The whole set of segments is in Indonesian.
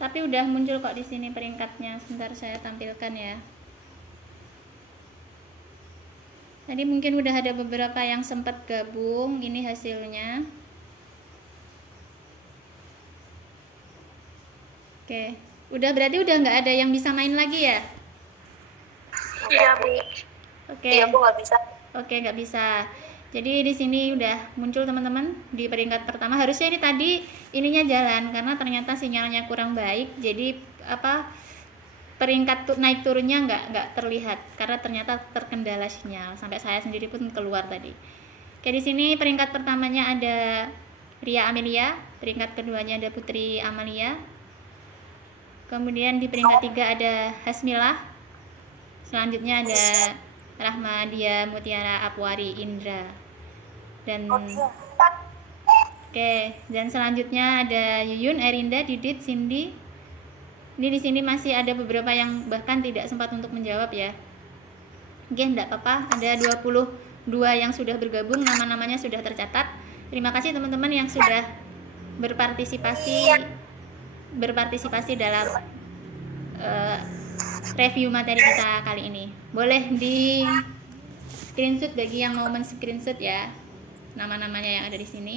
Tapi udah muncul kok di sini peringkatnya. Sebentar saya tampilkan ya. Tadi mungkin udah ada beberapa yang sempat gabung. Ini hasilnya. Oke, berarti udah nggak ada yang bisa main lagi ya? Iya, Bu. Oke. Iya, Bu, nggak bisa. Oke, nggak bisa. Jadi di sini udah muncul teman-teman di peringkat pertama. Harusnya ini tadi ininya jalan karena ternyata sinyalnya kurang baik. Jadi peringkat naik turunnya nggak terlihat karena ternyata terkendala sinyal. Sampai saya sendiri pun keluar tadi. Oke, di sini peringkat pertamanya ada Ria Amelia, peringkat keduanya ada Putri Amalia. Kemudian di peringkat 3 ada Hasmilah. Selanjutnya ada Rahmadia Mutiara Apwari Indra. Dan dan selanjutnya ada Yuyun, Erinda, Didit, Cindy. Ini di sini masih ada beberapa yang bahkan tidak sempat untuk menjawab ya. Oke, enggak apa-apa. Ada 22 yang sudah bergabung, nama-namanya sudah tercatat. Terima kasih teman-teman yang sudah berpartisipasi dalam review materi kita kali ini. Boleh di screenshot bagi yang mau men-screenshot ya nama-namanya yang ada di sini.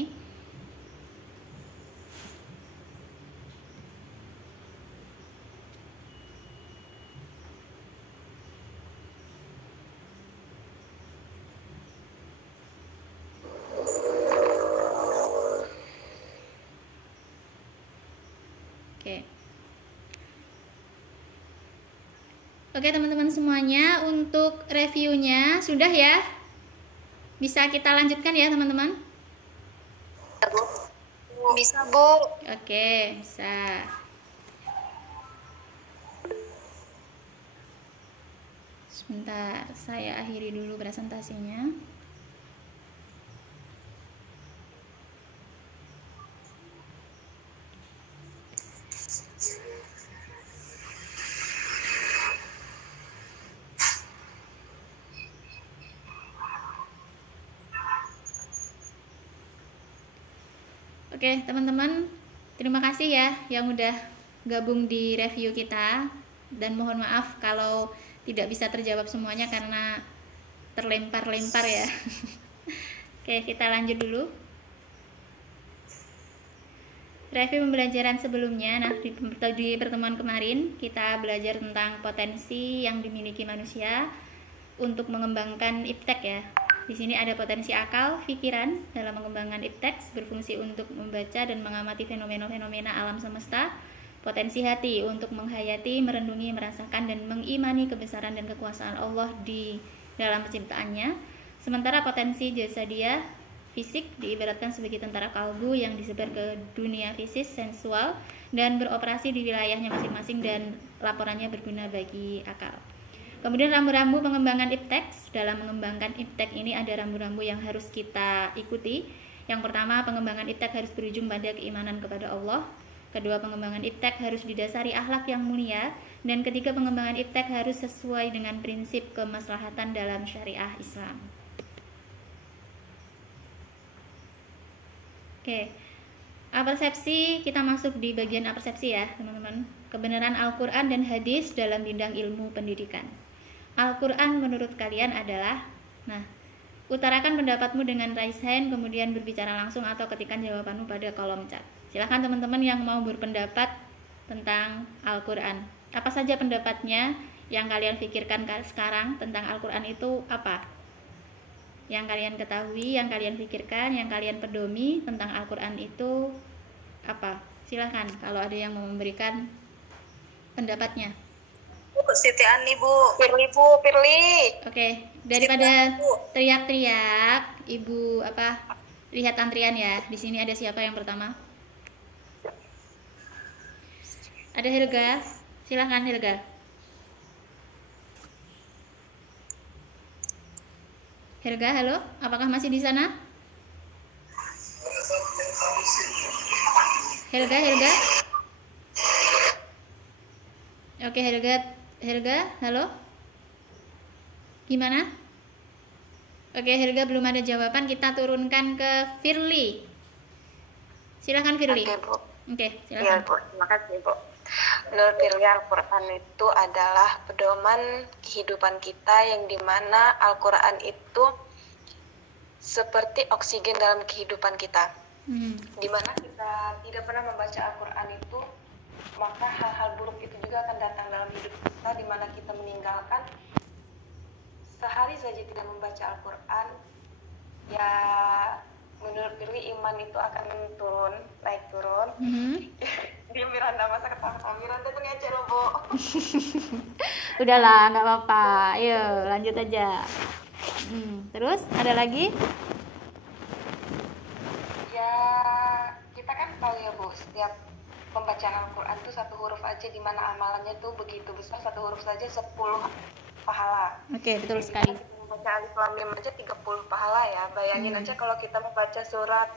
Oke teman-teman semuanya, untuk reviewnya sudah ya? Bisa kita lanjutkan ya teman-teman? Bisa, Bu. Oke, bisa. Sebentar, saya akhiri dulu presentasinya. Oke teman-teman, terima kasih ya yang udah gabung di review kita, dan mohon maaf kalau tidak bisa terjawab semuanya karena terlempar-lempar ya. Oke, kita lanjut dulu. Review pembelajaran sebelumnya. Nah, di pertemuan kemarin kita belajar tentang potensi yang dimiliki manusia untuk mengembangkan iptek ya. Di sini ada potensi akal, pikiran dalam mengembangkan iptek, berfungsi untuk membaca dan mengamati fenomena-fenomena alam semesta. Potensi hati untuk menghayati, merendungi, merasakan, dan mengimani kebesaran dan kekuasaan Allah di dalam penciptaannya. Sementara potensi jasadiyah, fisik, diibaratkan sebagai tentara kalbu yang disebar ke dunia fisik, sensual, dan beroperasi di wilayahnya masing-masing, dan laporannya berguna bagi akal. Kemudian rambu-rambu pengembangan iptek. Dalam mengembangkan iptek ini ada rambu-rambu yang harus kita ikuti. Yang pertama, pengembangan iptek harus berujung pada keimanan kepada Allah. Kedua, pengembangan iptek harus didasari akhlak yang mulia. Dan ketiga, pengembangan iptek harus sesuai dengan prinsip kemaslahatan dalam syariah Islam. Oke, apersepsi, kita masuk di bagian apersepsi ya teman-teman. Kebenaran Al-Quran dan hadis dalam bidang ilmu pendidikan. Al-Quran menurut kalian adalah, utarakan pendapatmu dengan raise hand, kemudian berbicara langsung atau ketikkan jawabanmu pada kolom chat. Silahkan teman-teman yang mau berpendapat tentang Al-Quran. Apa saja pendapatnya yang kalian pikirkan sekarang tentang Al-Quran itu apa? Yang kalian ketahui, yang kalian pikirkan, yang kalian pedomi tentang Al-Quran itu apa? Silahkan kalau ada yang mau memberikan pendapatnya. Siti Ani, Bu. Firly. Oke, daripada teriak-teriak, Ibu lihat antrian ya. Di sini ada siapa yang pertama? Ada Helga. Silahkan Helga. Helga, halo. Apakah masih di sana? Helga. Oke, Helga, halo. Gimana? Oke, Helga belum ada jawaban. Kita turunkan ke Firly. Silakan Firly. Oke, Bu. Oke, Iya, silakan. Bu. Terima kasih, Bu. Menurut Firly, Al-Quran itu adalah pedoman kehidupan kita yang dimana Al-Quran itu seperti oksigen dalam kehidupan kita. Dimana kita tidak pernah membaca Al-Quran itu, maka hal-hal buruk itu juga akan datang dalam hidup kita, dimana kita meninggalkan sehari saja tidak membaca Al-Quran, ya menurut Firly iman itu akan turun, naik turun. Di Miranda masa ketawa, Miranda tuh ngecek loh, Bu. Udahlah, nggak apa-apa. Ayo, lanjut aja. Terus ada lagi? Ya, kita kan tahu ya, Bu, setiap pembacaan Al-Quran itu satu huruf aja, dimana amalannya tuh begitu besar, satu huruf saja 10 pahala. Oke, betul Jadi sekali. kita membaca Alif Lam Mim aja 30 pahala ya. Bayangin aja kalau kita membaca surat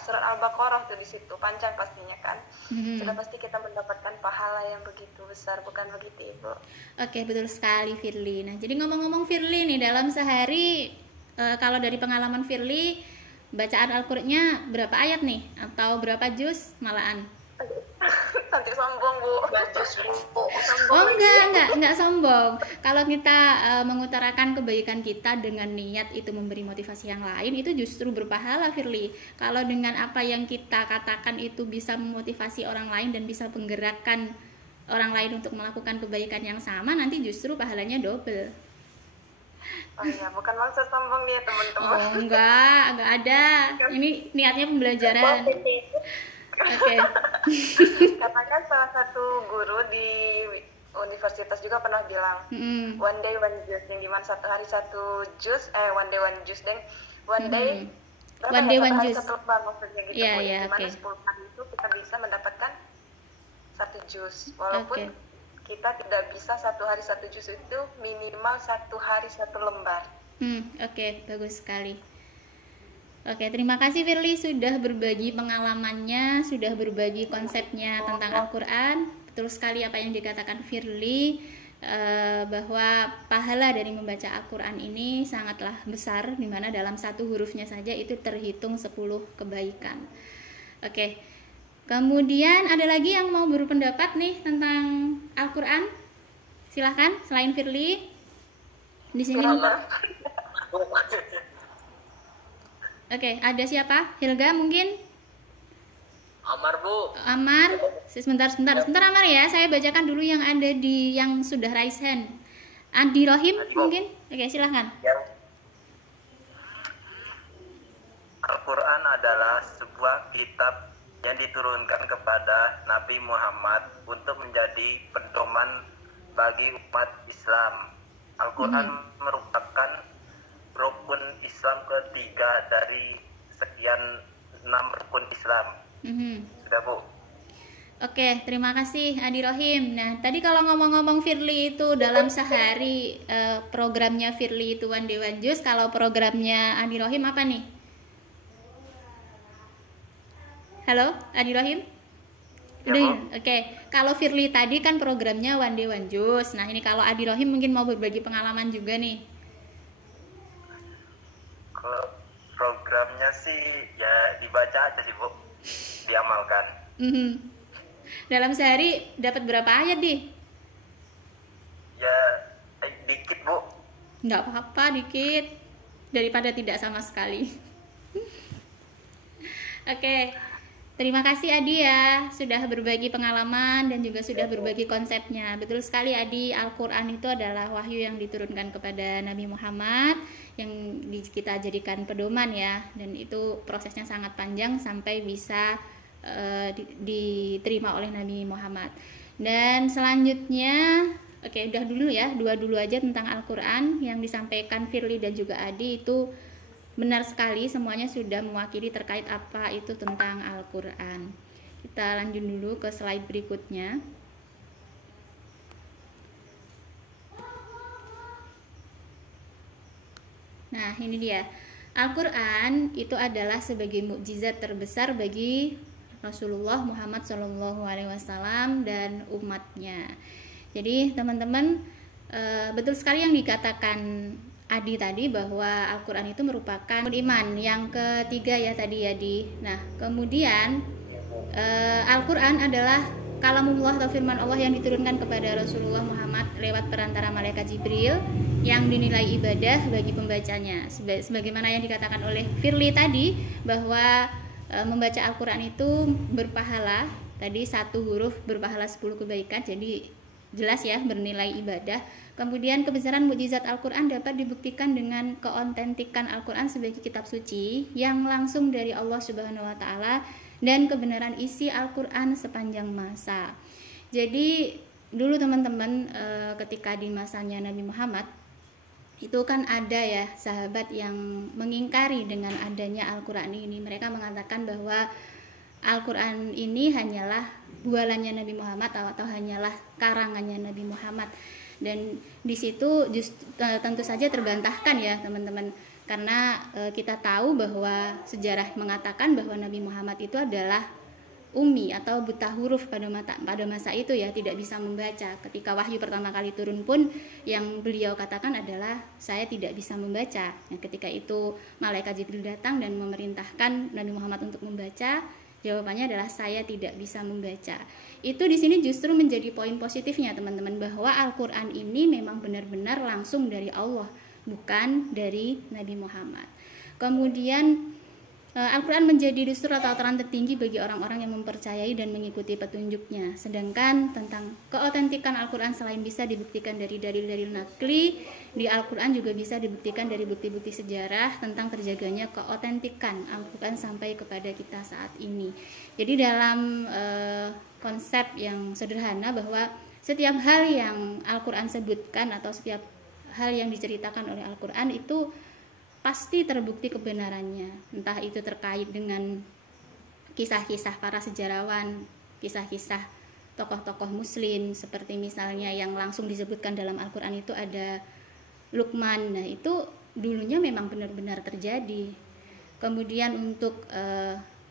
surat Al-Baqarah tuh di situ panjang pastinya kan. Sudah pasti kita mendapatkan pahala yang begitu besar, bukan begitu, Ibu? Oke, betul sekali Firly. Nah, jadi ngomong-ngomong Firly nih, dalam sehari kalau dari pengalaman Firly, bacaan Al-Qur'annya berapa ayat nih? Atau berapa juz malahan? Nanti sombong, Bu. Oh, enggak sombong. Kalau kita mengutarakan kebaikan kita dengan niat itu memberi motivasi yang lain, itu justru berpahala, Firly. Kalau dengan apa yang kita katakan itu bisa memotivasi orang lain dan bisa menggerakkan orang lain untuk melakukan kebaikan yang sama, nanti justru pahalanya double. Oh iya, bukan maksud sombong nih ya, teman-teman. Oh, enggak ada. Ini niatnya pembelajaran. Oke. Katakan salah satu guru di universitas juga pernah bilang, one day one juice, yang dimana satu hari satu jus, one day one juice, dan one day one day one juice. Satu lembar maksudnya gitu. Iya, dimana 10 hari itu kita bisa mendapatkan satu jus, walaupun kita tidak bisa satu hari satu jus, itu minimal satu hari satu lembar. Oke, bagus sekali. Oke, terima kasih Firly sudah berbagi pengalamannya, sudah berbagi konsepnya tentang Al-Quran. Betul sekali apa yang dikatakan Firly, bahwa pahala dari membaca Al-Quran ini sangatlah besar, dimana dalam satu hurufnya saja itu terhitung 10 kebaikan. Oke, kemudian ada lagi yang mau berpendapat nih tentang Al-Quran? Silahkan, selain Firly. Di sini. Oke, ada siapa? Hilga mungkin? Amar, Bu. Amar, sebentar Amar ya. Saya bacakan dulu yang ada di yang sudah raise hand. Adi Rohim mungkin? Oke, silahkan. Al-Quran adalah sebuah kitab yang diturunkan kepada Nabi Muhammad untuk menjadi pedoman bagi umat Islam. Al-Quran merupakan rukun Islam ketiga dari sekian 6 rukun Islam. Sudah, Bu. Oke, terima kasih Adi Rohim. Nah, tadi kalau ngomong-ngomong Firly itu dalam sehari programnya Firly itu One Day One Juice. Kalau programnya Adi Rohim apa nih? Halo, Adi Rohim? Udah, oke. Kalau Firly tadi kan programnya One Day One Juice. Nah, ini kalau Adi Rohim mungkin mau berbagi pengalaman juga nih. Kalau programnya sih ya dibaca aja sih, Bu, diamalkan. Dalam sehari dapat berapa ayat di? Ya dikit, Bu. Nggak apa-apa, dikit daripada tidak sama sekali. Oke, terima kasih Adi ya sudah berbagi pengalaman dan juga sudah berbagi konsepnya. Betul sekali Adi, Al-Quran itu adalah wahyu yang diturunkan kepada Nabi Muhammad yang kita jadikan pedoman ya, dan itu prosesnya sangat panjang sampai bisa diterima oleh Nabi Muhammad. Dan selanjutnya, oke, udah dulu ya, dua dulu aja tentang Al-Quran yang disampaikan Firly dan juga Adi itu benar sekali, semuanya sudah mewakili terkait apa itu tentang Al-Quran. Kita lanjut dulu ke slide berikutnya. Nah, ini dia. Al-Quran itu adalah sebagai mukjizat terbesar bagi Rasulullah Muhammad SAW dan umatnya. Jadi teman-teman, betul sekali yang dikatakan Adi tadi bahwa Al-Quran itu merupakan iman yang ketiga ya tadi ya Di. Nah kemudian Al-Quran adalah kalamullah atau firman Allah yang diturunkan kepada Rasulullah Muhammad lewat perantara malaikat Jibril yang dinilai ibadah bagi pembacanya. Sebagaimana yang dikatakan oleh Firly tadi, bahwa membaca Al-Quran itu berpahala. Tadi satu huruf berpahala 10 kebaikan, jadi jelas ya bernilai ibadah. Kemudian kebesaran mukjizat Al-Quran dapat dibuktikan dengan keautentikan Al-Quran sebagai kitab suci yang langsung dari Allah Subhanahu wa Ta'ala, dan kebenaran isi Al-Quran sepanjang masa. Jadi dulu teman-teman, ketika di masanya Nabi Muhammad itu kan ada ya sahabat yang mengingkari dengan adanya Al-Quran ini. Mereka mengatakan bahwa Al-Quran ini hanyalah bualannya Nabi Muhammad atau hanyalah karangannya Nabi Muhammad. Dan di situ tentu saja terbantahkan ya teman-teman, karena kita tahu bahwa sejarah mengatakan bahwa Nabi Muhammad itu adalah ummi atau buta huruf pada masa itu ya, tidak bisa membaca. Ketika wahyu pertama kali turun pun yang beliau katakan adalah saya tidak bisa membaca. Nah, ketika itu malaikat Jibril datang dan memerintahkan Nabi Muhammad untuk membaca, jawabannya adalah saya tidak bisa membaca. Itu di sini justru menjadi poin positifnya teman-teman, bahwa Al-Quran ini memang benar-benar langsung dari Allah, bukan dari Nabi Muhammad. Kemudian Al-Quran menjadi dustur atau aturan tertinggi bagi orang-orang yang mempercayai dan mengikuti petunjuknya. Sedangkan tentang keautentikan Al-Quran selain bisa dibuktikan dari dalil-dalil nakli, di Al-Quran juga bisa dibuktikan dari bukti-bukti sejarah tentang terjaganya keautentikan Al-Quran sampai kepada kita saat ini. Jadi dalam konsep yang sederhana bahwa setiap hal yang Al-Quran sebutkan atau setiap hal yang diceritakan oleh Al-Quran itu pasti terbukti kebenarannya, entah itu terkait dengan kisah-kisah para sejarawan, kisah-kisah tokoh-tokoh muslim, seperti misalnya yang langsung disebutkan dalam Al-Quran itu ada Luqman. Nah, itu dulunya memang benar-benar terjadi. Kemudian untuk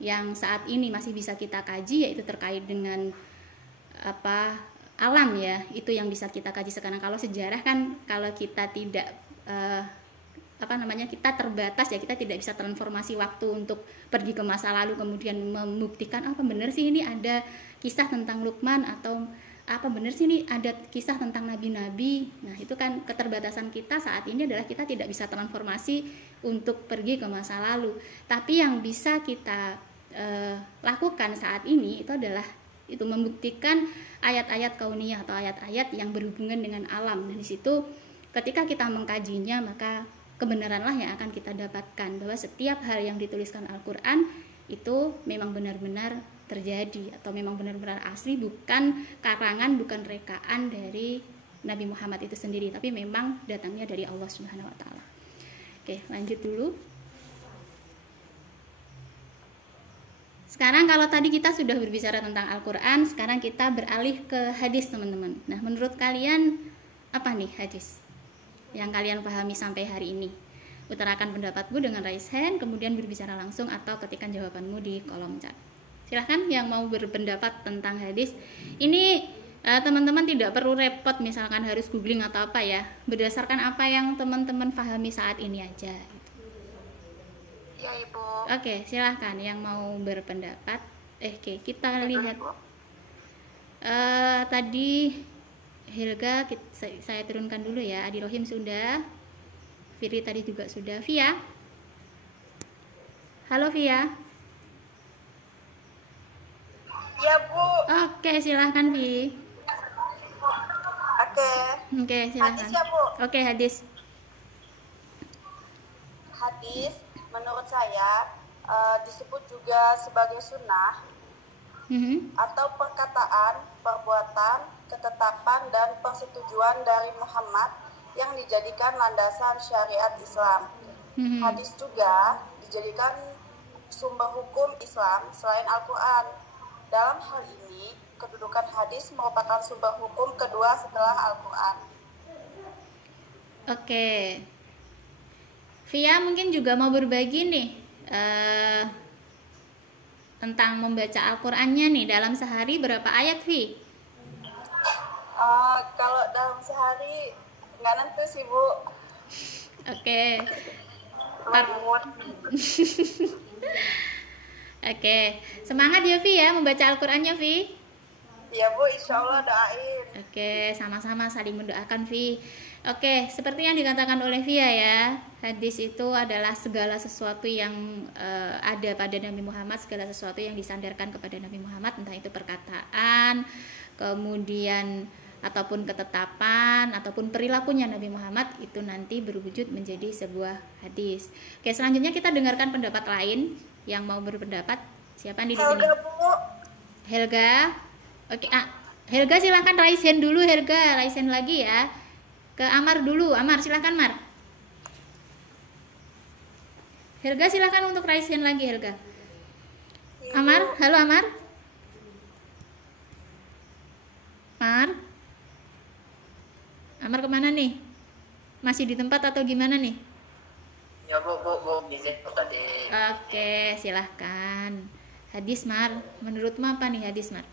yang saat ini masih bisa kita kaji, yaitu terkait dengan alam ya, itu yang bisa kita kaji sekarang. Kalau sejarah kan kalau kita tidak kita terbatas ya, kita tidak bisa transformasi waktu untuk pergi ke masa lalu kemudian membuktikan apa benar sih ini ada kisah tentang Luqman, atau apa benar sih ini ada kisah tentang nabi-nabi. Nah, itu kan keterbatasan kita saat ini adalah kita tidak bisa transformasi untuk pergi ke masa lalu. Tapi yang bisa kita lakukan saat ini itu adalah itu membuktikan ayat-ayat kauniyah atau ayat-ayat yang berhubungan dengan alam. Nah, di situ ketika kita mengkajinya, maka kebenaranlah yang akan kita dapatkan, bahwa setiap hal yang dituliskan Al-Quran itu memang benar-benar terjadi atau memang benar-benar asli, bukan karangan, bukan rekaan dari Nabi Muhammad itu sendiri, tapi memang datangnya dari Allah Subhanahu wa Ta'ala. Oke, lanjut dulu. Sekarang kalau tadi kita sudah berbicara tentang Al-Quran, sekarang kita beralih ke hadis teman-teman. Nah, menurut kalian apa nih hadis yang kalian pahami sampai hari ini? Utarakan pendapatmu dengan raise hand, kemudian berbicara langsung atau ketikkan jawabanmu di kolom chat. Silahkan yang mau berpendapat tentang hadis. Ini teman-teman tidak perlu repot misalkan harus googling atau apa ya, berdasarkan apa yang teman-teman pahami saat ini aja. Ya, Ibu. Oke, silahkan yang mau berpendapat. Oke, kita lihat. Tadi Helga saya turunkan dulu ya. Adi Rohim sudah, Firi tadi juga sudah. Via, halo Via. Ya, Bu. Oke, silahkan Vi. Oke, silahkan. Hadis ya, Bu. Oke, hadis. Hadis menurut saya disebut juga sebagai sunnah atau perkataan, perbuatan, ketetapan, dan persetujuan dari Muhammad yang dijadikan landasan syariat Islam. Hadis juga dijadikan sumber hukum Islam selain Al-Quran. Dalam hal ini, kedudukan hadis merupakan sumber hukum kedua setelah Al-Quran. Oke, Via mungkin juga mau berbagi nih tentang membaca Al-Qurannya nih, dalam sehari berapa ayat, Vi? Kalau dalam sehari nggak nentu sih, Bu. Oke. Oke, semangat ya Vi ya membaca Al-Qur'annya Vi. Iya Bu, insya Allah doain. Oke, sama-sama saling mendoakan Vi. Oke, seperti yang dikatakan oleh Via ya, hadis itu adalah segala sesuatu yang ada pada Nabi Muhammad, segala sesuatu yang disandarkan kepada Nabi Muhammad, entah itu perkataan, kemudian ataupun ketetapan ataupun perilakunya Nabi Muhammad, itu nanti berwujud menjadi sebuah hadis. Oke, selanjutnya kita dengarkan pendapat lain yang mau berpendapat. Siapa nih di sini? Helga Bu. Helga. Oke, Helga silahkan raise hand dulu. Helga raise hand lagi ya. Ke Amar dulu. Amar silahkan Mar. Helga silahkan untuk raise hand lagi Helga. Amar, halo Amar. Amar kemana nih? Masih di tempat atau gimana nih? Ya Bu, izin tadi. Oke, silahkan. Hadis Mar, menurutmu apa nih hadis Mar?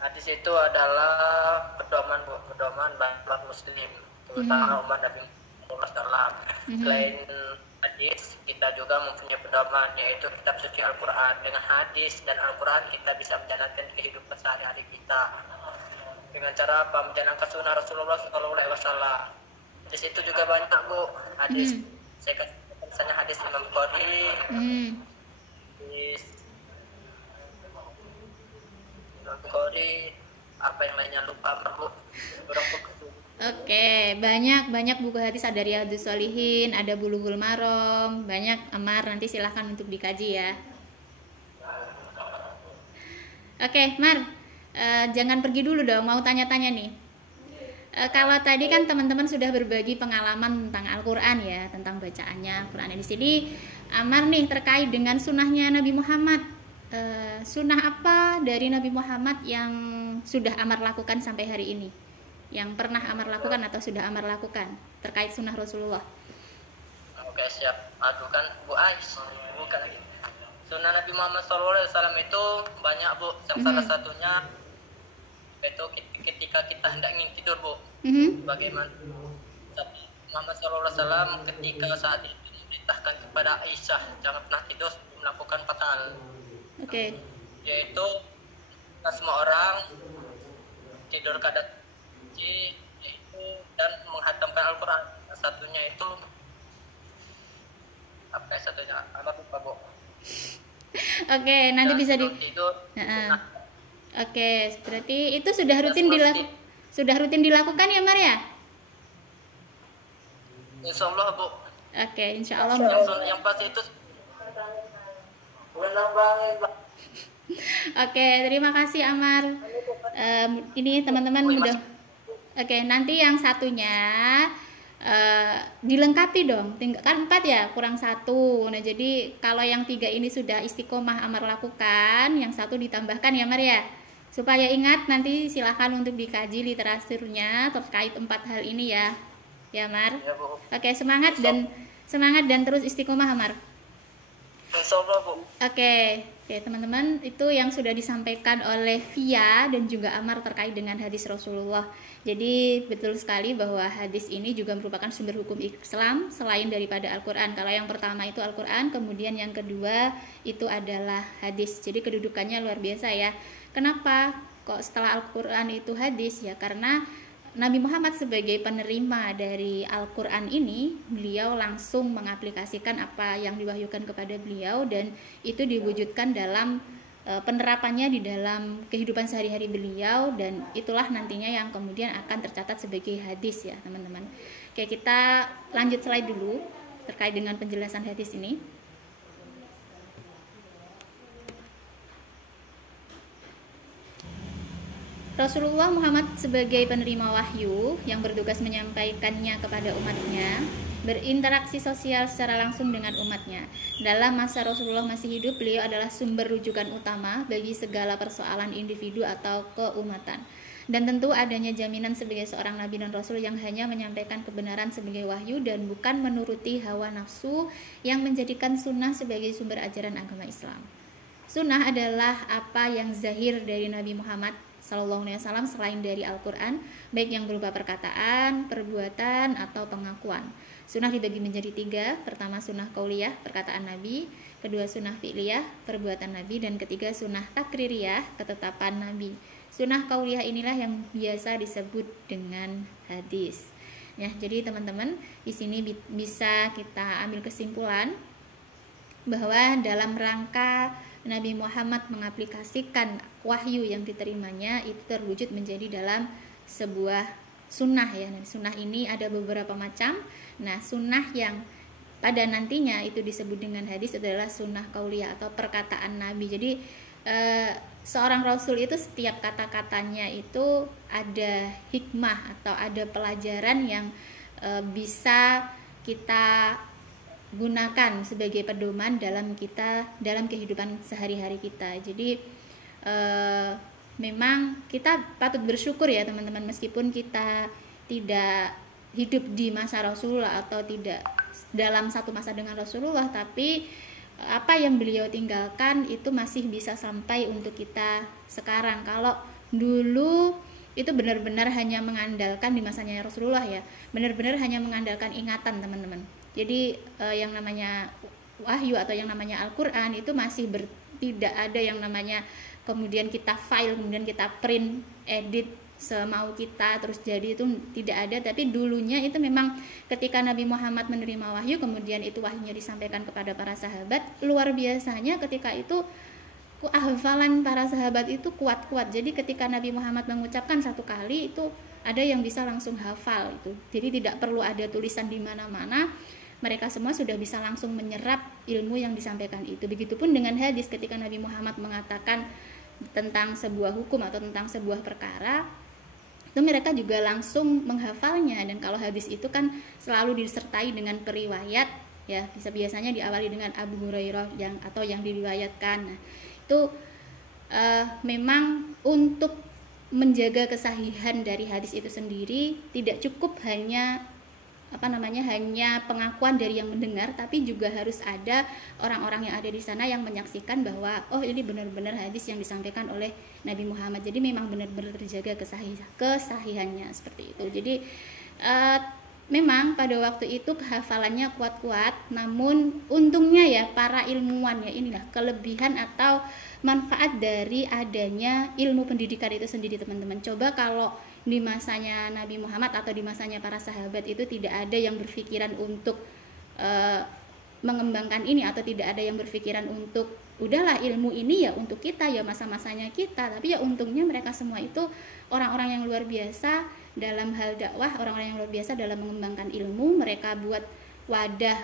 Hadis itu adalah pedoman bagi umat muslim, terutama umat Nabi Muhammad SAW. Selain hadis, kita juga mempunyai pedoman, yaitu kitab suci Al-Quran. Dengan hadis dan Al-Quran kita bisa menjalankan kehidupan sehari-hari kita. Dengan cara apa? Menjalankan sunnah Rasulullah SAW. Hadis itu juga banyak Bu. Hadis, saya kasih misalnya hadis Imam Bukhari, hadis Imam Bukhari, apa yang lainnya lupa Bu. Oke, banyak buku hadis, ada Riyadhus Shalihin, ada Bulughul Maram, banyak Amar, nanti silahkan untuk dikaji ya. Oke, Mar, jangan pergi dulu dong, mau tanya-tanya nih. Kalau tadi kan teman-teman sudah berbagi pengalaman tentang Al-Quran ya, tentang bacaannya Al-Quran. Di sini Amar nih terkait dengan sunnahnya Nabi Muhammad. Sunnah apa dari Nabi Muhammad yang sudah Amar lakukan sampai hari ini? Yang pernah Amar lakukan atau sudah Amar lakukan terkait sunnah Rasulullah? Oke, siap. Aduh kan Bu Ais, bukan lagi. Sunnah Nabi Muhammad SAW itu banyak Bu. Yang salah satunya itu ketika kita hendak ingin tidur Bu. Bagaimana Muhammad SAW ketika saat itu memerintahkan kepada Aisyah jangan pernah tidur sebelum melakukan 4 hal. Oke. Yaitu kita semua orang tidur keadaan suci, yaitu dan menghatamkan Al-Quran. Satunya itu apa ya satunya? Apa lupa Bu? Oke, nanti dan bisa di tidur. Oke, berarti itu sudah rutin dilakukan ya Mar ya? Insya Allah Bu. Oke, insya Allah. Yang pasti itu. Oke, terima kasih Amar. Ini teman-teman udah. Oke, nanti yang satunya dilengkapi dong. Kan 4 ya, kurang 1. Nah, jadi kalau yang 3 ini sudah istiqomah Amar lakukan, yang 1 ditambahkan ya Mar ya. Supaya ingat, nanti silahkan untuk dikaji literaturnya terkait 4 hal ini ya. Ya Mar. Ya, Bu. Oke, semangat dan terus istiqomah Amar. Insyaallah Bu. Oke, teman-teman, itu yang sudah disampaikan oleh Via dan juga Amar terkait dengan hadis Rasulullah. Jadi betul sekali bahwa hadis ini juga merupakan sumber hukum Islam selain daripada Al-Quran. Kalau yang pertama itu Al-Quran, kemudian yang kedua itu adalah hadis. Jadi kedudukannya luar biasa ya. Kenapa kok setelah Al-Quran itu hadis? Ya karena Nabi Muhammad sebagai penerima dari Al-Quran ini, beliau langsung mengaplikasikan apa yang diwahyukan kepada beliau dan itu diwujudkan dalam penerapannya di dalam kehidupan sehari-hari beliau, dan itulah nantinya yang kemudian akan tercatat sebagai hadis ya teman-teman. Oke, kita lanjut slide dulu terkait dengan penjelasan hadis ini. Rasulullah Muhammad sebagai penerima wahyu yang bertugas menyampaikannya kepada umatnya, berinteraksi sosial secara langsung dengan umatnya. Dalam masa Rasulullah masih hidup, beliau adalah sumber rujukan utama bagi segala persoalan individu atau keumatan. Dan tentu adanya jaminan sebagai seorang nabi dan rasul yang hanya menyampaikan kebenaran sebagai wahyu dan bukan menuruti hawa nafsu yang menjadikan sunnah sebagai sumber ajaran agama Islam. Sunnah adalah apa yang zahir dari Nabi Muhammad SAW selain dari Al-Quran, baik yang berupa perkataan, perbuatan, atau pengakuan. Sunnah dibagi menjadi 3. Pertama, sunnah qauliyah, perkataan Nabi. kedua sunnah fi'liyah, perbuatan Nabi, dan ketiga sunnah takririyah, ketetapan Nabi. Sunnah kauliyah inilah yang biasa disebut dengan hadis. Ya, jadi teman-teman di sini bisa kita ambil kesimpulan bahwa dalam rangka Nabi Muhammad mengaplikasikan wahyu yang diterimanya itu terwujud menjadi dalam sebuah sunnah ya. Nah, sunnah ini ada beberapa macam. Nah, sunnah yang pada nantinya itu disebut dengan hadis adalah sunnah kauliyah atau perkataan Nabi. Jadi seorang Rasul itu setiap kata-katanya itu ada hikmah atau ada pelajaran yang bisa kita gunakan sebagai pedoman dalam kehidupan sehari-hari kita. Jadi memang kita patut bersyukur ya teman-teman, meskipun kita tidak hidup di masa Rasulullah atau tidak dalam satu masa dengan Rasulullah, tapi apa yang beliau tinggalkan itu masih bisa sampai untuk kita sekarang. Kalau dulu itu benar-benar hanya mengandalkan di masanya Rasulullah ya, benar-benar hanya mengandalkan ingatan teman-teman. Jadi yang namanya wahyu atau yang namanya Al-Quran itu masih tidak ada yang namanya kemudian kita file, kemudian kita print, edit semau kita terus jadi, itu tidak ada. Tapi dulunya itu memang ketika Nabi Muhammad menerima wahyu, kemudian itu wahyunya disampaikan kepada para sahabat, luar biasanya ketika itu hafalan para sahabat itu kuat-kuat. Jadi ketika Nabi Muhammad mengucapkan satu kali itu ada yang bisa langsung hafal itu. Jadi tidak perlu ada tulisan di mana-mana, mereka semua sudah bisa langsung menyerap ilmu yang disampaikan itu. Begitupun dengan hadis, ketika Nabi Muhammad mengatakan tentang sebuah hukum atau tentang sebuah perkara, itu mereka juga langsung menghafalnya. Dan kalau hadis itu kan selalu disertai dengan periwayat ya, biasanya diawali dengan Abu Hurairah atau yang diriwayatkan. Nah, itu memang untuk menjaga kesahihan dari hadis itu sendiri tidak cukup hanya hanya pengakuan dari yang mendengar, tapi juga harus ada orang-orang yang ada di sana yang menyaksikan bahwa oh ini benar-benar hadis yang disampaikan oleh Nabi Muhammad. Jadi memang benar-benar terjaga kesahihannya seperti itu. Jadi memang pada waktu itu kehafalannya kuat-kuat, namun untungnya ya para ilmuwan ya, inilah kelebihan atau manfaat dari adanya ilmu pendidikan itu sendiri teman-teman. Coba kalau di masanya Nabi Muhammad atau di masanya para sahabat itu tidak ada yang berpikiran untuk mengembangkan ini, atau tidak ada yang berpikiran untuk udahlah ilmu ini ya untuk kita ya masa-masanya kita, tapi ya untungnya mereka semua itu orang-orang yang luar biasa dalam hal dakwah, orang-orang yang luar biasa dalam mengembangkan ilmu. Mereka buat wadah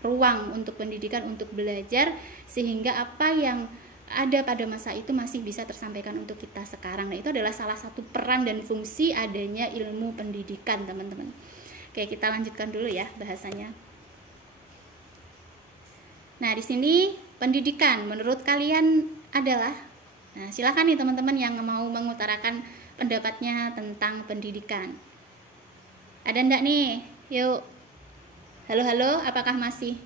ruang untuk pendidikan, untuk belajar, sehingga apa yang ada pada masa itu masih bisa tersampaikan untuk kita sekarang. Nah, itu adalah salah satu peran dan fungsi adanya ilmu pendidikan teman-teman. Oke, kita lanjutkan dulu ya bahasanya. Nah, di sini pendidikan menurut kalian adalah, nah silakan nih teman-teman yang mau mengutarakan pendapatnya tentang pendidikan. Ada enggak nih? Yuk. Halo, apakah masih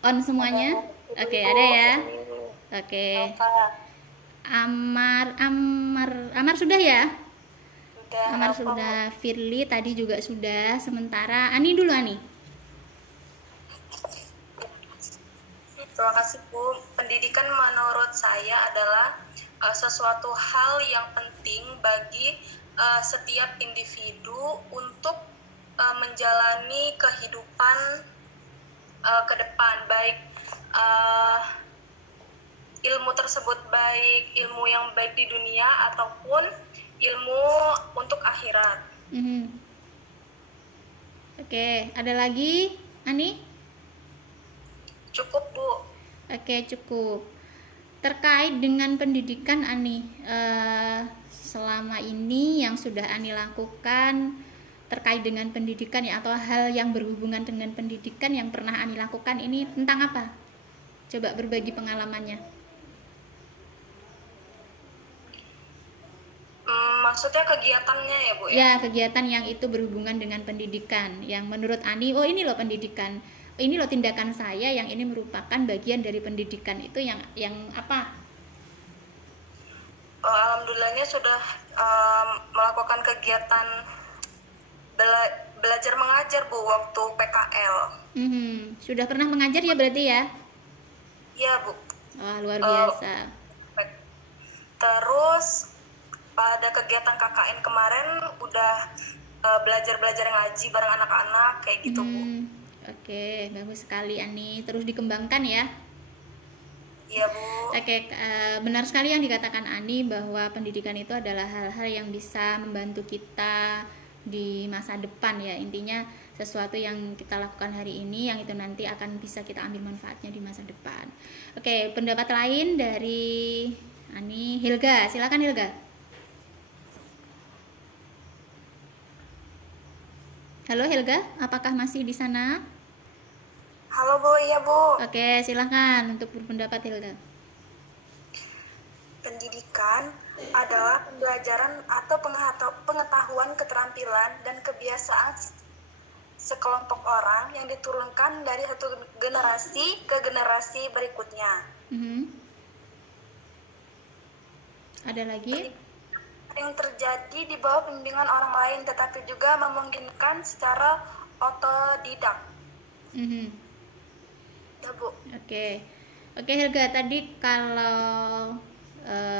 on semuanya? Oke, ada ya. Oke. Amar sudah ya? Sudah. Amar sudah, Firly tadi juga sudah. Sementara Ani dulu, Ani. Terima kasih Bu. Pendidikan menurut saya adalah sesuatu hal yang penting bagi setiap individu untuk menjalani kehidupan ke depan, baik ilmu tersebut baik ilmu yang baik di dunia ataupun ilmu untuk akhirat. Oke, ada lagi Ani? Cukup Bu. Oke, cukup. Terkait dengan pendidikan Ani, selama ini yang sudah Ani lakukan terkait dengan pendidikan ya, atau hal yang berhubungan dengan pendidikan yang pernah Ani lakukan ini tentang apa? Coba berbagi pengalamannya. Maksudnya kegiatannya ya Bu ya? Ya, kegiatan yang itu berhubungan dengan pendidikan, yang menurut Ani, oh ini loh pendidikan, ini loh tindakan saya yang ini merupakan bagian dari pendidikan, itu yang apa? Alhamdulillahnya sudah melakukan kegiatan belajar mengajar Bu waktu PKL. Sudah pernah mengajar ya berarti ya? Iya, Bu. Wah, luar biasa. Terus pada kegiatan KKN kemarin udah belajar-belajar ngaji bareng anak-anak kayak gitu, Bu. Oke, bagus sekali Ani. Terus dikembangkan ya. Iya, Bu. Oke, benar sekali yang dikatakan Ani bahwa pendidikan itu adalah hal-hal yang bisa membantu kita di masa depan ya. Intinya sesuatu yang kita lakukan hari ini yang itu nanti akan bisa kita ambil manfaatnya di masa depan. Oke, pendapat lain dari Ani, Hilga, silakan Hilga. Halo Hilga, apakah masih di sana? Halo, Bu. Iya, Bu. Oke, silakan untuk berpendapat Hilda. Pendidikan adalah pembelajaran atau pengetahuan, keterampilan, dan kebiasaan sekelompok orang yang diturunkan dari satu generasi ke generasi berikutnya. Ada lagi? Yang terjadi di bawah bimbingan orang lain, tetapi juga memungkinkan secara otodidak. Ya, Bu. Oke, Helga, tadi kalau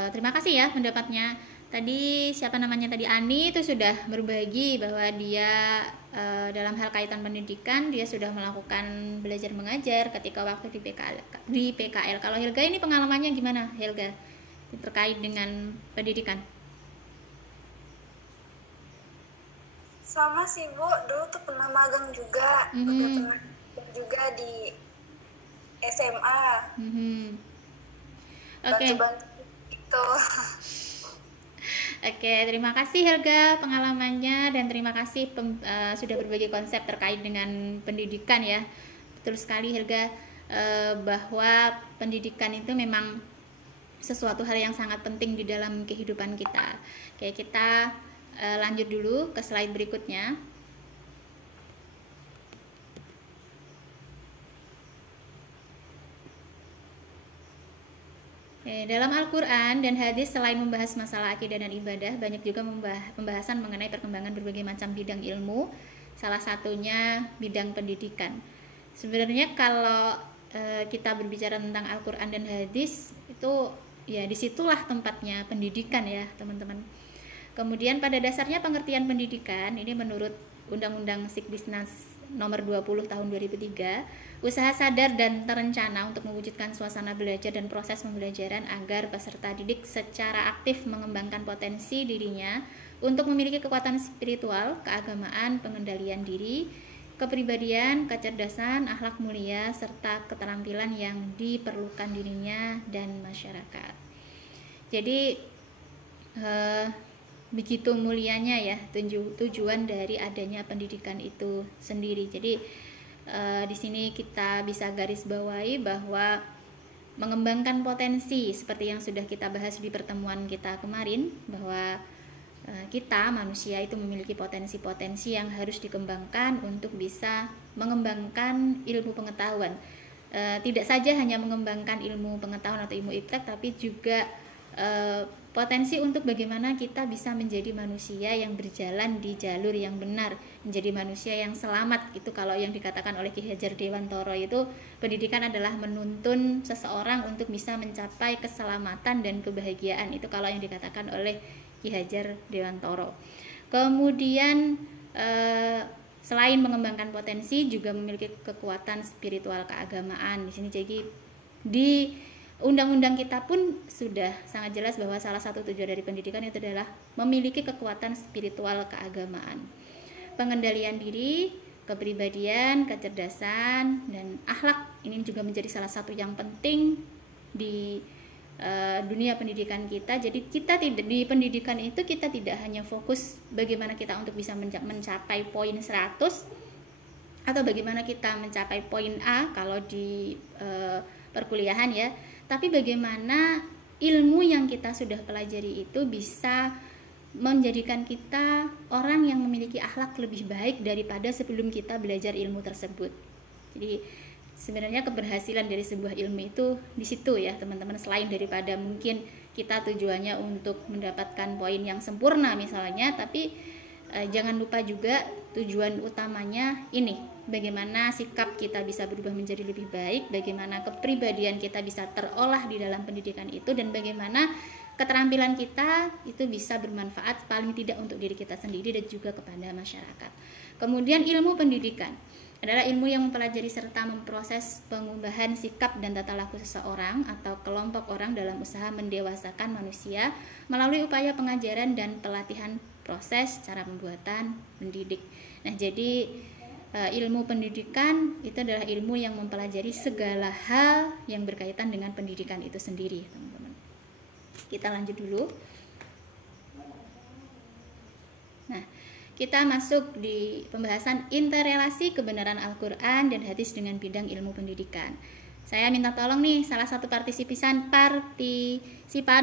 terima kasih ya pendapatnya. Tadi siapa namanya tadi, Ani itu sudah berbagi bahwa dia dalam hal kaitan pendidikan dia sudah melakukan belajar mengajar ketika waktu di PKL. Kalau Helga ini pengalamannya gimana Helga terkait dengan pendidikan? Sama sih, Bu, dulu tuh pernah magang juga, udah pernah juga di SMA. Oke. Bantu-bantu gitu. Oke, terima kasih Helga pengalamannya dan terima kasih sudah berbagi konsep terkait dengan pendidikan ya. Betul sekali Helga, bahwa pendidikan itu memang sesuatu hal yang sangat penting di dalam kehidupan kita. Oke, kita lanjut dulu ke slide berikutnya. Dalam Al-Quran dan hadis selain membahas masalah akidah dan ibadah, banyak juga pembahasan mengenai perkembangan berbagai macam bidang ilmu, salah satunya bidang pendidikan. Sebenarnya kalau kita berbicara tentang Al-Quran dan hadis, itu ya disitulah tempatnya pendidikan ya teman-teman. Kemudian pada dasarnya pengertian pendidikan, ini menurut Undang-Undang Sikdisnas nomor 20 tahun 2003, usaha sadar dan terencana untuk mewujudkan suasana belajar dan proses pembelajaran agar peserta didik secara aktif mengembangkan potensi dirinya untuk memiliki kekuatan spiritual, keagamaan, pengendalian diri, kepribadian, kecerdasan, akhlak mulia, serta keterampilan yang diperlukan dirinya dan masyarakat. Jadi begitu mulianya ya tujuan dari adanya pendidikan itu sendiri. Jadi di sini kita bisa garis bawahi bahwa mengembangkan potensi seperti yang sudah kita bahas di pertemuan kita kemarin, bahwa kita manusia itu memiliki potensi-potensi yang harus dikembangkan untuk bisa mengembangkan ilmu pengetahuan. Tidak saja hanya mengembangkan ilmu pengetahuan atau ilmu iptek, tapi juga potensi untuk bagaimana kita bisa menjadi manusia yang berjalan di jalur yang benar, menjadi manusia yang selamat. Itu kalau yang dikatakan oleh Ki Hajar Dewantoro itu, pendidikan adalah menuntun seseorang untuk bisa mencapai keselamatan dan kebahagiaan. Itu kalau yang dikatakan oleh Ki Hajar Dewantoro. Kemudian selain mengembangkan potensi, juga memiliki kekuatan spiritual keagamaan. Di sini jadi di undang-undang kita pun sudah sangat jelas bahwa salah satu tujuan dari pendidikan itu adalah memiliki kekuatan spiritual keagamaan, pengendalian diri, kepribadian, kecerdasan, dan akhlak. Ini juga menjadi salah satu yang penting di dunia pendidikan kita. Jadi kita tidak di pendidikan itu kita tidak hanya fokus bagaimana kita untuk bisa mencapai poin 100 atau bagaimana kita mencapai poin A kalau di perkuliahan ya, tapi bagaimana ilmu yang kita sudah pelajari itu bisa menjadikan kita orang yang memiliki akhlak lebih baik daripada sebelum kita belajar ilmu tersebut. Jadi sebenarnya keberhasilan dari sebuah ilmu itu di situ ya teman-teman, selain daripada mungkin kita tujuannya untuk mendapatkan poin yang sempurna misalnya, tapi jangan lupa juga tujuan utamanya ini, bagaimana sikap kita bisa berubah menjadi lebih baik, bagaimana kepribadian kita bisa terolah di dalam pendidikan itu, dan bagaimana keterampilan kita itu bisa bermanfaat paling tidak untuk diri kita sendiri dan juga kepada masyarakat. Kemudian ilmu pendidikan adalah ilmu yang mempelajari serta memproses pengubahan sikap dan tata laku seseorang atau kelompok orang dalam usaha mendewasakan manusia melalui upaya pengajaran dan pelatihan proses cara pembuatan mendidik. Nah, jadi ilmu pendidikan itu adalah ilmu yang mempelajari segala hal yang berkaitan dengan pendidikan itu sendiri, teman-teman. Kita lanjut dulu. Nah, kita masuk di pembahasan interrelasi kebenaran Al-Quran dan hadis dengan bidang ilmu pendidikan. Saya minta tolong nih salah satu partisipan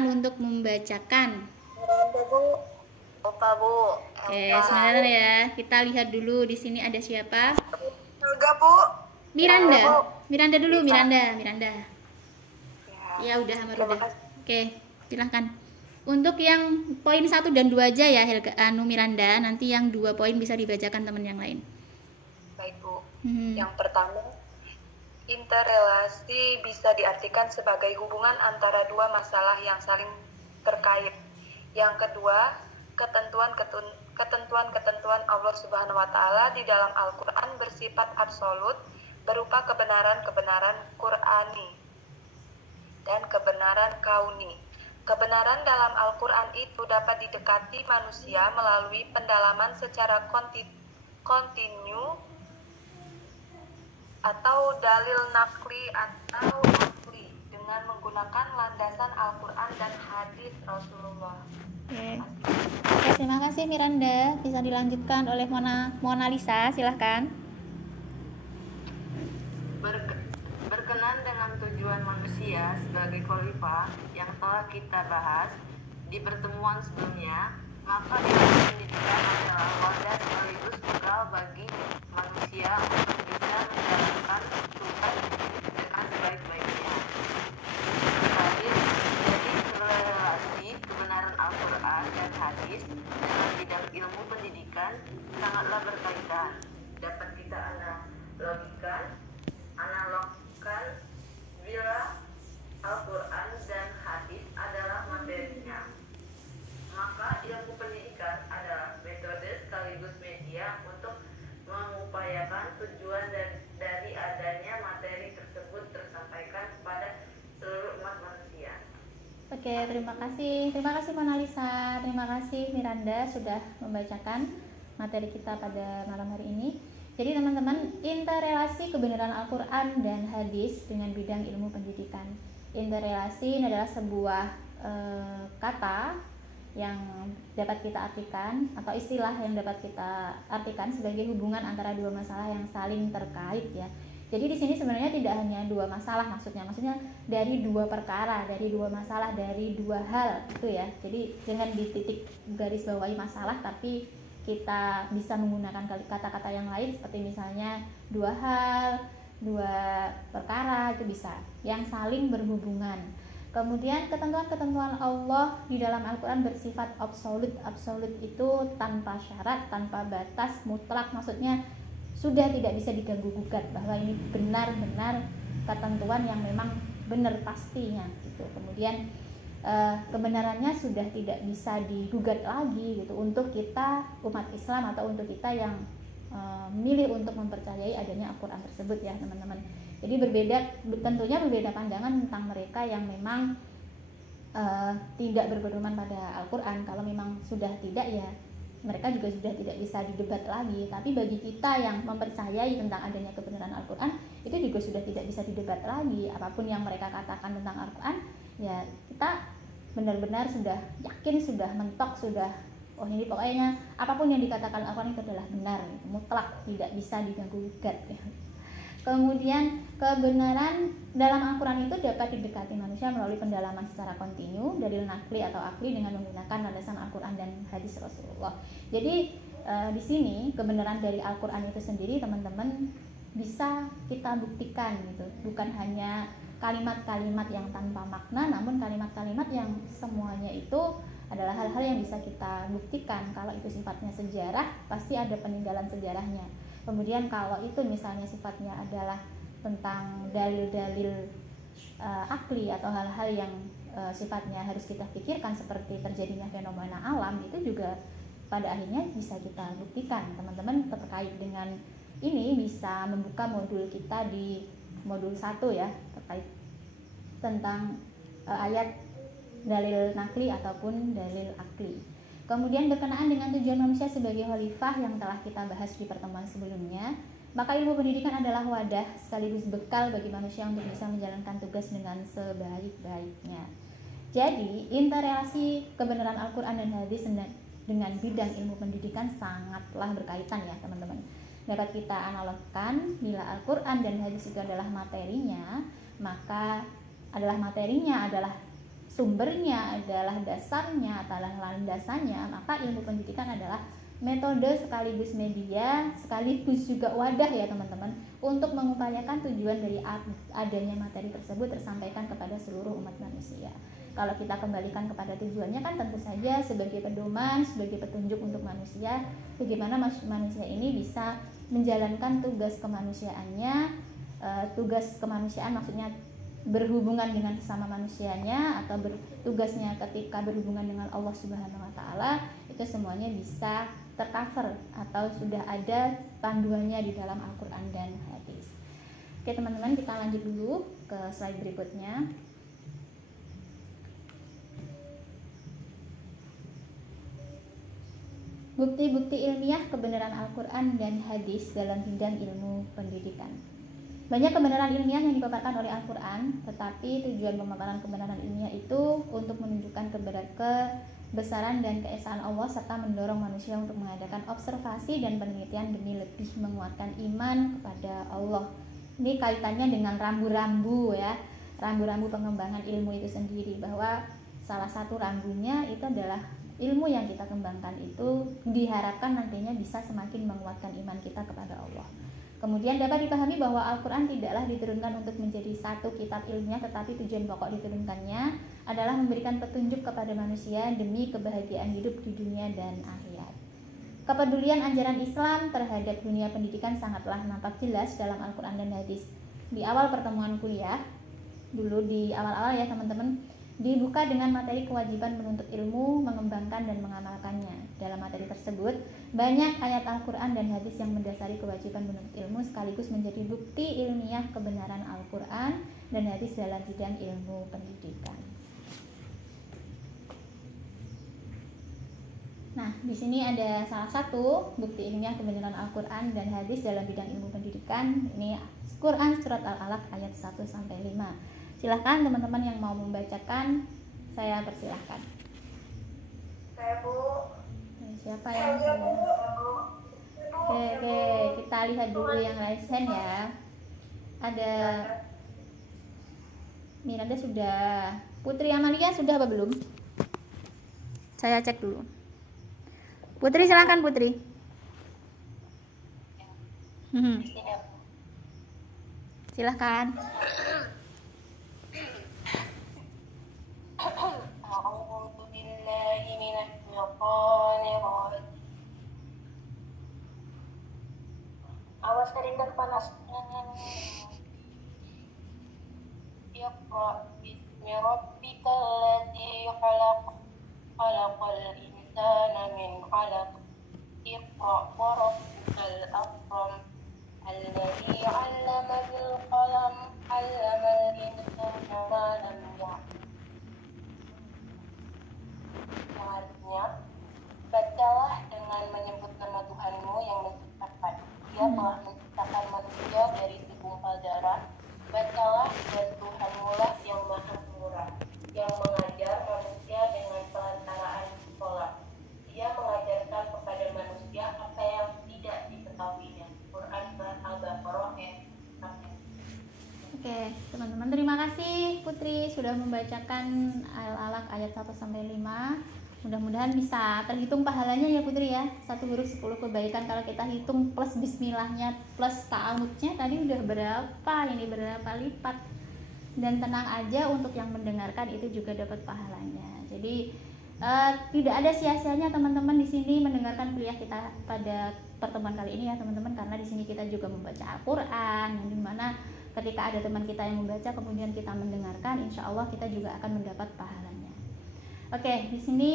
untuk membacakan. Opa, Bu. Oke, sebentar ya. Kita lihat dulu di sini ada siapa? Enggak, Bu. Miranda. Miranda dulu, Miranda. Ya udah, Amar Terima udah. kasih. Oke, silahkan. Untuk yang poin 1 dan 2 aja ya, Miranda. Nanti yang 2 poin bisa dibacakan teman yang lain. Baik, Bu. Hmm. Yang pertama, interrelasi bisa diartikan sebagai hubungan antara dua masalah yang saling terkait. Yang kedua, ketentuan-ketentuan Allah Subhanahu wa taala di dalam Al-Qur'an bersifat absolut berupa kebenaran-kebenaran Qur'ani dan kebenaran kauni. Kebenaran dalam Al-Qur'an itu dapat didekati manusia melalui pendalaman secara kontinu atau dalil nakli atau akli dengan menggunakan landasan Al-Qur'an dan hadis Rasulullah. Oke, terima kasih Miranda. Bisa dilanjutkan oleh Mona Lisa, silahkan. Berkenan dengan tujuan manusia sebagai khalifah yang telah kita bahas di pertemuan sebelumnya, maka ilmu pendidikan adalah wadah sekaligus bekal bagi manusia untuk bisa menjalankan tugas dengan sebaik-baiknya. Jadi relasi kebenaran Al-Quran dan hadis dalam bidang ilmu pendidikan sangatlah berkaitan. Dapat kita analogkan bila Al-Quran dan hadis adalah materinya, maka ilmu pendidikan adalah metode sekaligus media untuk mengupayakan tujuan dari adanya materi tersebut tersampaikan kepada seluruh umat manusia. Oke, terima kasih Mona Lisa, terima kasih Miranda sudah membacakan materi kita pada malam hari ini. Jadi teman-teman, interrelasi kebenaran Al-Quran dan hadis dengan bidang ilmu pendidikan. Interrelasi ini adalah sebuah kata yang dapat kita artikan atau istilah yang dapat kita artikan sebagai hubungan antara dua masalah yang saling terkait ya. Jadi di sini sebenarnya tidak hanya dua masalah, maksudnya dari dua perkara, dari dua masalah, dari dua hal itu ya. Jadi jangan dititik garis bawahi masalah, tapi kita bisa menggunakan kata-kata yang lain seperti misalnya dua hal, dua perkara, itu bisa yang saling berhubungan. Kemudian ketentuan-ketentuan Allah di dalam Al-Quran bersifat absolut. Absolut itu tanpa syarat, tanpa batas, mutlak, maksudnya sudah tidak bisa diganggu gugat, bahwa ini benar-benar ketentuan yang memang benar pastinya gitu. Kemudian kebenarannya sudah tidak bisa digugat lagi gitu untuk kita umat Islam atau untuk kita yang memilih untuk mempercayai adanya Al-Quran tersebut ya teman-teman. Jadi tentunya berbeda pandangan tentang mereka yang memang tidak berpedoman pada Al-Quran. Kalau memang sudah tidak ya mereka juga sudah tidak bisa didebat lagi. Tapi bagi kita yang mempercayai tentang adanya kebenaran Al-Quran, itu juga sudah tidak bisa didebat lagi. Apapun yang mereka katakan tentang Al-Quran, ya kita benar-benar sudah yakin, sudah mentok, sudah oh ini pokoknya apapun yang dikatakan Al-Quran itu adalah benar, mutlak, tidak bisa diganggu gugat ya. Kemudian kebenaran dalam Al-Quran itu dapat didekati manusia melalui pendalaman secara kontinu, dalil nakli atau akli dengan menggunakan landasan Al-Quran dan hadis Rasulullah. Jadi di sini kebenaran dari Al-Quran itu sendiri teman-teman bisa kita buktikan gitu, bukan hanya kalimat-kalimat yang tanpa makna, namun kalimat-kalimat yang semuanya itu adalah hal-hal yang bisa kita buktikan. Kalau itu sifatnya sejarah, pasti ada peninggalan sejarahnya. Kemudian kalau itu misalnya sifatnya adalah tentang dalil-dalil akli atau hal-hal yang sifatnya harus kita pikirkan seperti terjadinya fenomena alam, itu juga pada akhirnya bisa kita buktikan. Teman-teman terkait dengan ini bisa membuka modul kita di modul 1 ya, terkait tentang ayat dalil nakli ataupun dalil akli. Kemudian berkenaan dengan tujuan manusia sebagai khalifah yang telah kita bahas di pertemuan sebelumnya, maka ilmu pendidikan adalah wadah sekaligus bekal bagi manusia untuk bisa menjalankan tugas dengan sebaik-baiknya. Jadi, interrelasi kebenaran Al-Quran dan hadis dengan bidang ilmu pendidikan sangatlah berkaitan ya teman-teman. Dapat kita analogkan, bila Al-Quran dan hadis itu adalah materinya, maka adalah sumbernya, adalah dasarnya, adalah landasannya, maka ilmu pendidikan adalah metode sekaligus media, sekaligus juga wadah ya teman-teman, untuk mengupayakan tujuan dari adanya materi tersebut tersampaikan kepada seluruh umat manusia. Kalau kita kembalikan kepada tujuannya kan tentu saja sebagai pedoman, sebagai petunjuk untuk manusia, bagaimana manusia ini bisa menjalankan tugas kemanusiaannya. Tugas kemanusiaan maksudnya berhubungan dengan sesama manusianya, atau tugasnya ketika berhubungan dengan Allah Subhanahu wa Ta'ala, itu semuanya bisa tercover atau sudah ada panduannya di dalam Al-Quran dan hadis. Oke teman-teman, kita lanjut dulu ke slide berikutnya. Bukti-bukti ilmiah kebenaran Al-Quran dan hadis dalam bidang ilmu pendidikan. Banyak kebenaran ilmiah yang dipaparkan oleh Al-Quran, tetapi tujuan pemaparan kebenaran ilmiah itu untuk menunjukkan kebesaran dan keesaan Allah serta mendorong manusia untuk mengadakan observasi dan penelitian demi lebih menguatkan iman kepada Allah. Ini kaitannya dengan rambu-rambu ya, rambu-rambu pengembangan ilmu itu sendiri, bahwa salah satu rambunya itu adalah ilmu yang kita kembangkan itu diharapkan nantinya bisa semakin menguatkan iman kita kepada Allah. Kemudian dapat dipahami bahwa Al-Quran tidaklah diturunkan untuk menjadi satu kitab ilmiah, tetapi tujuan pokok diturunkannya adalah memberikan petunjuk kepada manusia demi kebahagiaan hidup di dunia dan akhirat. Kepedulian ajaran Islam terhadap dunia pendidikan sangatlah nampak jelas dalam Al-Quran dan hadis. Di awal pertemuan kuliah, dulu di awal-awal ya teman-teman, dibuka dengan materi kewajiban menuntut ilmu, mengembangkan dan mengamalkannya. Dalam materi tersebut, banyak ayat Al-Quran dan hadis yang mendasari kewajiban menuntut ilmu sekaligus menjadi bukti ilmiah kebenaran Al-Quran dan hadis dalam bidang ilmu pendidikan. Nah, di sini ada salah satu bukti ilmiah kebenaran Al-Quran dan hadis dalam bidang ilmu pendidikan. Ini Quran Surat Al-Alaq ayat 1-5. Silahkan teman-teman yang mau membacakan, saya persilahkan. Saya Bu. Siapa yang Oke, kita lihat dulu yang raise hand ya. Ada Miranda sudah, Putri Amalia sudah apa belum? Saya cek dulu. Putri silahkan Putri. Silahkan. Awas keringat panas. Iqra bismi rabbikal ladzi khalaq, khalaqal insana min 'alaq. Iqra wa rabbukal akram, alladzi 'allama bil qalam, 'allamal insana ma lam ya'lam. Artinya, bacalah dengan menyebut nama Tuhanmu yang menciptakan. Dia telah menciptakan manusia dari segumpal darah. Bacalah, dan Tuhanmu lah yang maha murah, yang mengajar manusia dengan perantaraan sekolah. Dia mengajarkan kepada manusia apa yang tidak diketahuinya. Quran Surat Al-Baqarah ayat 1. Oke, teman-teman, terima kasih Putri sudah membacakan Al-Alaq ayat 1-5. Mudah-mudahan bisa terhitung pahalanya ya Putri ya. 1 huruf 10 kebaikan. Kalau kita hitung plus bismillahnya plus ta'awudnya tadi udah berapa, ini berapa lipat. Dan tenang aja, untuk yang mendengarkan itu juga dapat pahalanya. Jadi Tidak ada sia-sianya teman-teman di sini mendengarkan kuliah kita pada pertemuan kali ini ya teman-teman, karena di sini kita juga membaca Al-Qur'an, yang dimana ketika ada teman kita yang membaca kemudian kita mendengarkan, insya Allah kita juga akan mendapat pahalanya. Oke, di sini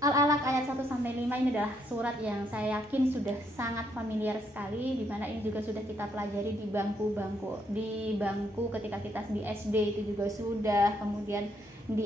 Al-Alaq ayat 1-5 ini adalah surat yang saya yakin sudah sangat familiar sekali, di mana ini juga sudah kita pelajari di bangku ketika kita di SD itu juga sudah, kemudian di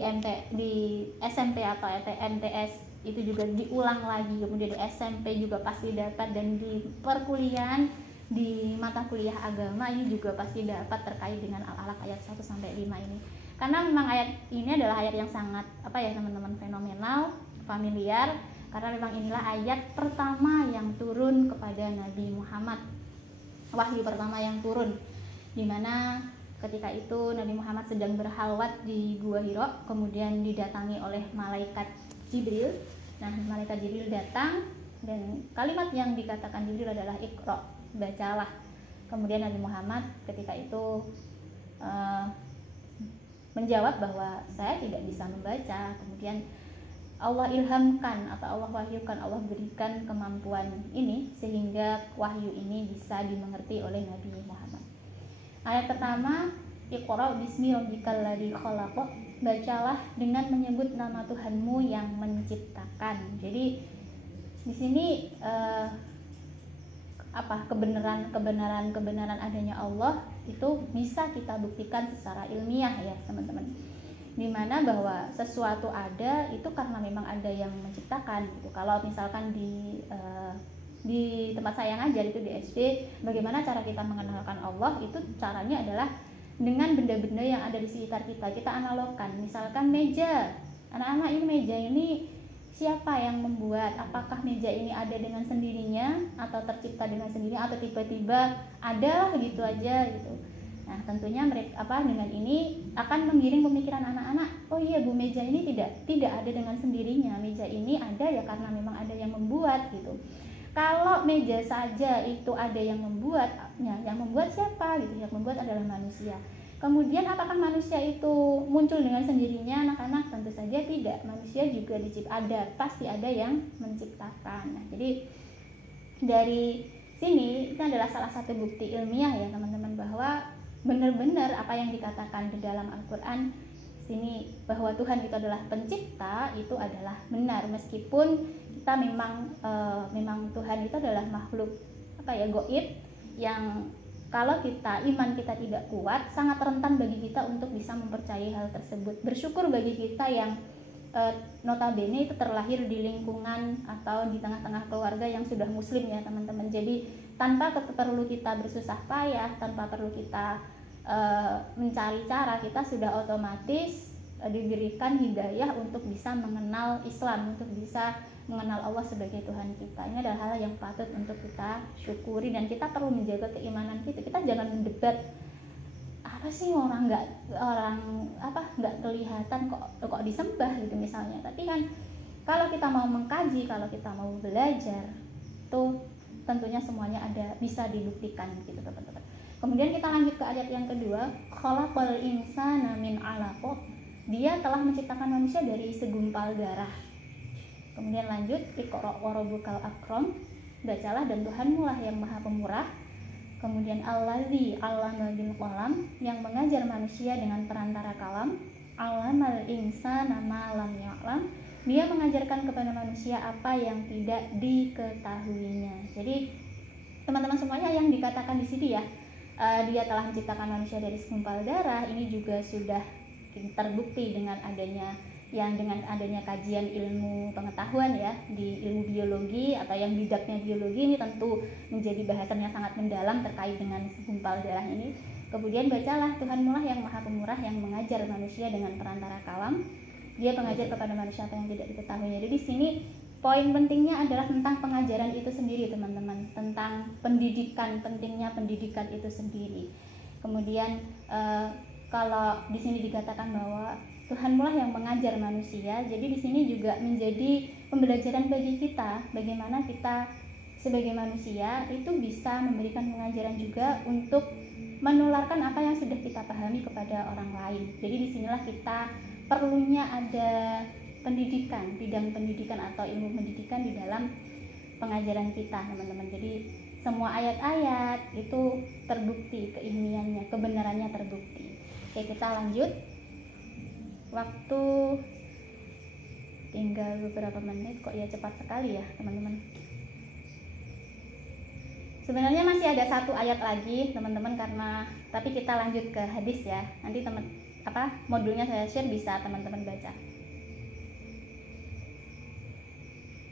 SMP atau MTS itu juga diulang lagi, kemudian di SMP juga pasti dapat, dan di perkuliahan di mata kuliah agama ini juga pasti dapat terkait dengan Al-Alaq ayat 1-5 ini. Karena memang ayat ini adalah ayat yang sangat teman-teman, fenomenal, familiar, karena memang inilah ayat pertama yang turun kepada Nabi Muhammad, wahyu pertama yang turun, dimana ketika itu Nabi Muhammad sedang berhalwat di Gua Hira, kemudian didatangi oleh malaikat Jibril. Nah, malaikat Jibril datang dan kalimat yang dikatakan Jibril adalah Iqra, bacalah. Kemudian Nabi Muhammad ketika itu menjawab bahwa saya tidak bisa membaca. Kemudian Allah ilhamkan atau Allah wahyukan, Allah berikan kemampuan ini sehingga wahyu ini bisa dimengerti oleh Nabi Muhammad. Ayat pertama, Iqra bismi rabbikal ladzi khalaq, bacalah dengan menyebut nama Tuhanmu yang menciptakan. Jadi di sini kebenaran adanya Allah itu bisa kita buktikan secara ilmiah ya teman-teman, dimana bahwa sesuatu ada itu karena memang ada yang menciptakan gitu. Kalau misalkan di tempat saya ngajar itu di SD, bagaimana cara kita mengenalkan Allah, itu caranya adalah dengan benda-benda yang ada di sekitar kita. Kita analogkan, misalkan meja, anak-anak ini meja ini siapa yang membuat? Apakah meja ini ada dengan sendirinya atau tercipta dengan sendirinya atau tiba-tiba ada gitu aja gitu. Nah, tentunya mereka dengan ini akan menggiring pemikiran anak-anak, oh iya Bu, meja ini tidak ada dengan sendirinya. Meja ini ada ya karena memang ada yang membuat gitu. Kalau meja saja itu ada yang membuatnya, yang membuat siapa gitu? Yang membuat adalah manusia. Kemudian apakah manusia itu muncul dengan sendirinya anak-anak? Tentu saja tidak. Manusia juga pasti ada yang menciptakan. Nah, jadi dari sini itu adalah salah satu bukti ilmiah ya teman-teman, bahwa benar-benar apa yang dikatakan di dalam Al-Qur'an sini bahwa Tuhan itu adalah pencipta itu adalah benar, meskipun kita memang Tuhan itu adalah makhluk gaib yang kalau iman kita tidak kuat sangat rentan bagi kita untuk bisa mempercayai hal tersebut. Bersyukur bagi kita yang notabene itu terlahir di lingkungan atau di tengah-tengah keluarga yang sudah muslim ya teman-teman. Jadi tanpa perlu kita bersusah payah, tanpa perlu kita mencari cara, kita sudah otomatis diberikan hidayah untuk bisa mengenal Islam, untuk bisa mengenal Allah sebagai Tuhan kita. Ini adalah hal yang patut untuk kita syukuri, dan kita perlu menjaga keimanan kita. Kita jangan mendebat apa sih orang nggak kelihatan kok disembah gitu misalnya. Tapi kan kalau kita mau mengkaji, kalau kita mau belajar, tuh tentunya semuanya bisa dibuktikan gitu teman-teman. Kemudian kita lanjut ke ayat yang kedua, khalaqal insana min 'alaq. Dia telah menciptakan manusia dari segumpal darah. Kemudian lanjut, Iqra wa rabbukal akram, bacalah dan Tuhanmu lah yang maha pemurah. Kemudian allazi 'allama bil qalam, yang mengajar manusia dengan perantara kalam. 'Allamal insana ma lam ya'lam, dia mengajarkan kepada manusia apa yang tidak diketahuinya. Jadi teman-teman semuanya yang dikatakan di sini ya, dia telah menciptakan manusia dari segumpal darah, ini juga sudah terbukti dengan adanya kajian ilmu pengetahuan ya, di ilmu biologi atau yang bidangnya biologi ini tentu menjadi bahasan yang sangat mendalam terkait dengan segumpal darah ini. Kemudian bacalah Tuhanmu lah yang maha pemurah, yang mengajar manusia dengan perantara kalam. Dia pengajar kepada manusia apa yang tidak diketahuinya. Jadi di sini poin pentingnya adalah tentang pengajaran itu sendiri teman-teman, tentang pendidikan, pentingnya pendidikan itu sendiri. Kemudian kalau di sini dikatakan bahwa Tuhanmu lah yang mengajar manusia, jadi di sini juga menjadi pembelajaran bagi kita, bagaimana kita sebagai manusia itu bisa memberikan pengajaran juga untuk menularkan apa yang sudah kita pahami kepada orang lain. Jadi disinilah kita perlunya ada pendidikan, bidang pendidikan atau ilmu pendidikan di dalam pengajaran kita, teman-teman. Jadi semua ayat-ayat itu terbukti keilmiannya, kebenarannya terbukti. Oke, kita lanjut. Waktu tinggal beberapa menit, kok ya cepat sekali ya teman-teman. Sebenarnya masih ada satu ayat lagi teman-teman, tapi kita lanjut ke hadis ya. Nanti modulnya saya share, bisa teman-teman baca.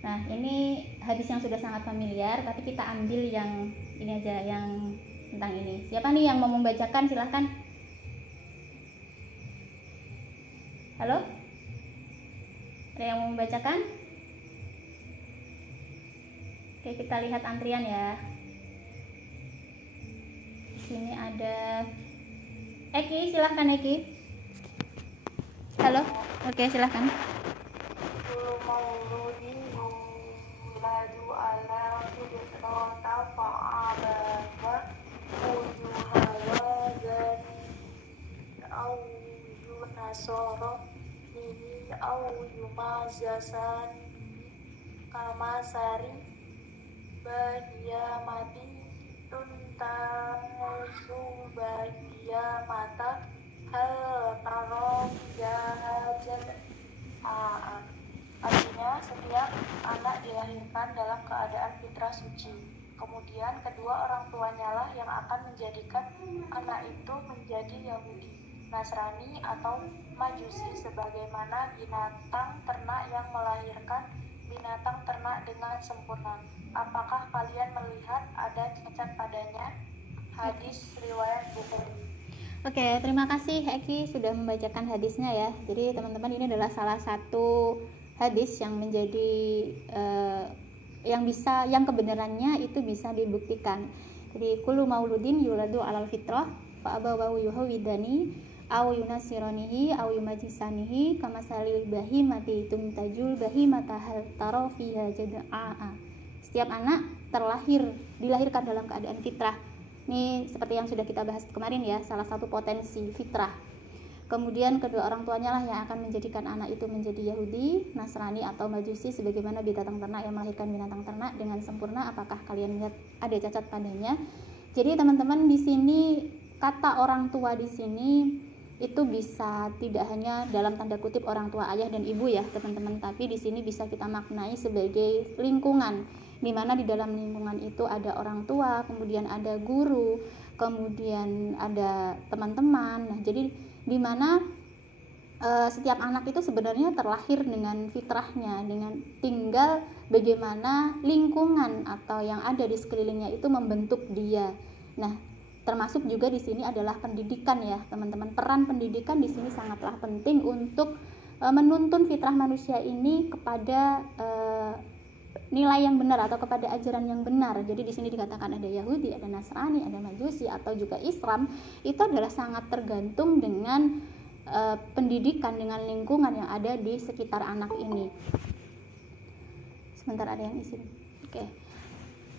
Nah, ini hadis yang sudah sangat familiar, tapi kita ambil yang ini aja, yang tentang ini. Siapa nih yang mau membacakan? Silahkan. Halo? Ada yang mau membacakan? Oke, kita lihat antrian ya. Di sini ada Eki, silahkan Eki. Halo? Oke, silahkan. Kamasari Badiyamati Tuntazu Badiyamata Hal Tarom Jahajan. Artinya setiap anak dilahirkan dalam keadaan fitrah suci. Kemudian kedua orang tuanya lah yang akan menjadikan anak itu menjadi Yahudi, Nasrani atau Majusi, sebagaimana binatang ternak yang melahirkan binatang ternak dengan sempurna. Apakah kalian melihat ada cacat padanya? Hadis riwayat Bukhari. Oke, terima kasih Eki sudah membacakan hadisnya ya. Jadi teman-teman, ini adalah salah satu hadis yang menjadi yang kebenarannya itu bisa dibuktikan. Jadi kullu mauludin yuladu alal fitrah fa abawahu yuhawidani aw yunasiranihi aw yumajisanihi kamasalil bahimati tumtajul bahimata hal taro fiha jada'a. Setiap anak dilahirkan dalam keadaan fitrah. Ini seperti yang sudah kita bahas kemarin ya, salah satu potensi fitrah. Kemudian kedua orang tuanya lah yang akan menjadikan anak itu menjadi Yahudi, Nasrani atau Majusi, sebagaimana binatang ternak yang melahirkan binatang ternak dengan sempurna. Apakah kalian lihat ada cacat padanya? Jadi teman-teman, di sini kata orang tua di sini itu bisa tidak hanya dalam tanda kutip orang tua, ayah dan ibu ya teman-teman, tapi di sini bisa kita maknai sebagai lingkungan, di mana di dalam lingkungan itu ada orang tua, kemudian ada guru, kemudian ada teman-teman. Nah, jadi di mana setiap anak itu sebenarnya terlahir dengan fitrahnya, dengan tinggal bagaimana lingkungan atau yang ada di sekelilingnya itu membentuk dia. Nah, termasuk juga di sini adalah pendidikan ya teman-teman. Peran pendidikan di sini sangatlah penting untuk menuntun fitrah manusia ini kepada nilai yang benar atau kepada ajaran yang benar. Jadi di sini dikatakan ada Yahudi, ada Nasrani, ada Majusi atau juga Islam, itu adalah sangat tergantung dengan pendidikan, dengan lingkungan yang ada di sekitar anak ini. Sebentar, ada yang isi. Oke.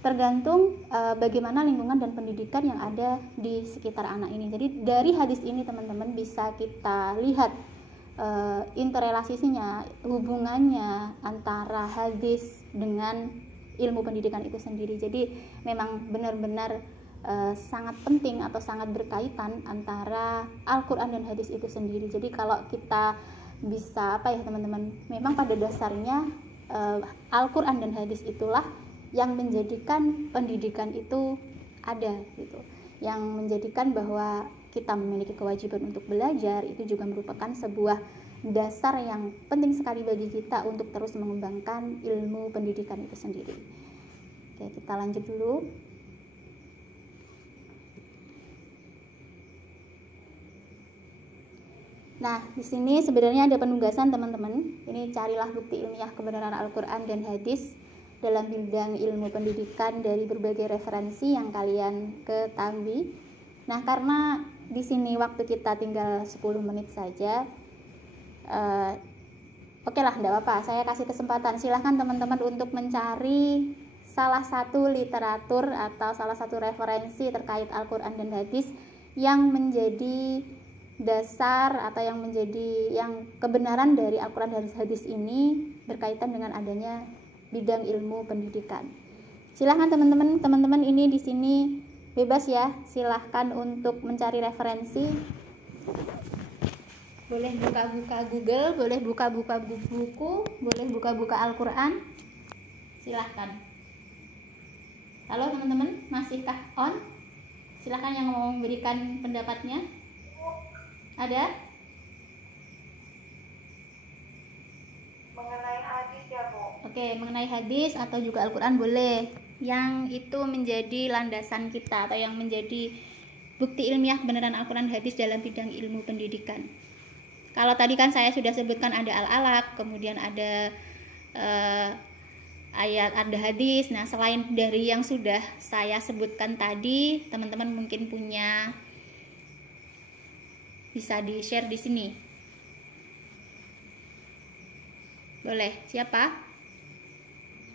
Tergantung bagaimana lingkungan dan pendidikan yang ada di sekitar anak ini. Jadi dari hadis ini teman-teman bisa kita lihat interrelasinya, hubungannya antara hadis dengan ilmu pendidikan itu sendiri. Jadi memang benar-benar sangat penting atau sangat berkaitan antara Al-Quran dan hadis itu sendiri. Jadi kalau kita bisa teman-teman, memang pada dasarnya Al-Quran dan hadis itulah yang menjadikan pendidikan itu ada gitu, yang menjadikan bahwa kita memiliki kewajiban untuk belajar. Itu juga merupakan sebuah dasar yang penting sekali bagi kita untuk terus mengembangkan ilmu pendidikan itu sendiri. Oke, kita lanjut dulu. Nah, di sini sebenarnya ada penugasan teman-teman. Ini carilah bukti ilmiah kebenaran Al-Quran dan hadis dalam bidang ilmu pendidikan dari berbagai referensi yang kalian ketahui. Nah, karena di sini waktu kita tinggal 10 menit saja, oke lah, enggak apa-apa, saya kasih kesempatan. Silahkan teman-teman untuk mencari salah satu literatur atau salah satu referensi terkait Al-Quran dan hadis yang menjadi dasar atau yang menjadi yang kebenaran dari Al-Quran dan hadis ini berkaitan dengan adanya bidang ilmu pendidikan. Silahkan teman-teman ini di sini bebas ya, silahkan untuk mencari referensi. Boleh buka-buka Google, boleh buka-buka buku, boleh buka-buka Al-Quran. Silahkan. Halo teman-teman, masihkah on? Silahkan yang mau memberikan pendapatnya. Ada? Mengenai hadis ya Bu. Oke, mengenai hadis atau juga Al-Quran boleh. Yang itu menjadi landasan kita atau yang menjadi bukti ilmiah kebenaran Al-Quran hadis dalam bidang ilmu pendidikan. Kalau tadi kan saya sudah sebutkan ada Al-Alaq, kemudian ada ayat, ada hadis. Nah, selain dari yang sudah saya sebutkan tadi, teman-teman mungkin punya, bisa di-share di sini. Boleh, siapa?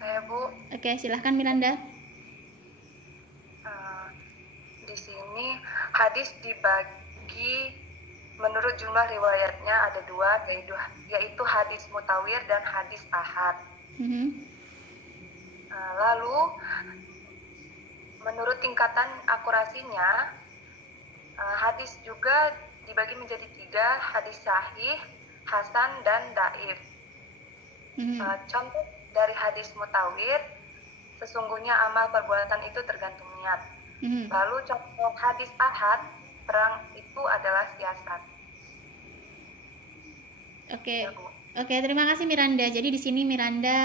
Saya Bu. Oke, silahkan Miranda. Di sini hadis dibagi menurut jumlah riwayatnya ada dua, yaitu hadis mutawir dan hadis ahad. Lalu menurut tingkatan akurasinya, hadis juga dibagi menjadi 3, hadis sahih, hasan, dan daif. Contoh dari hadis mutawir, sesungguhnya amal perbuatan itu tergantung niat. Lalu contoh hadis ahad, perang itu adalah siasat. Oke, terima kasih Miranda. Jadi di sini Miranda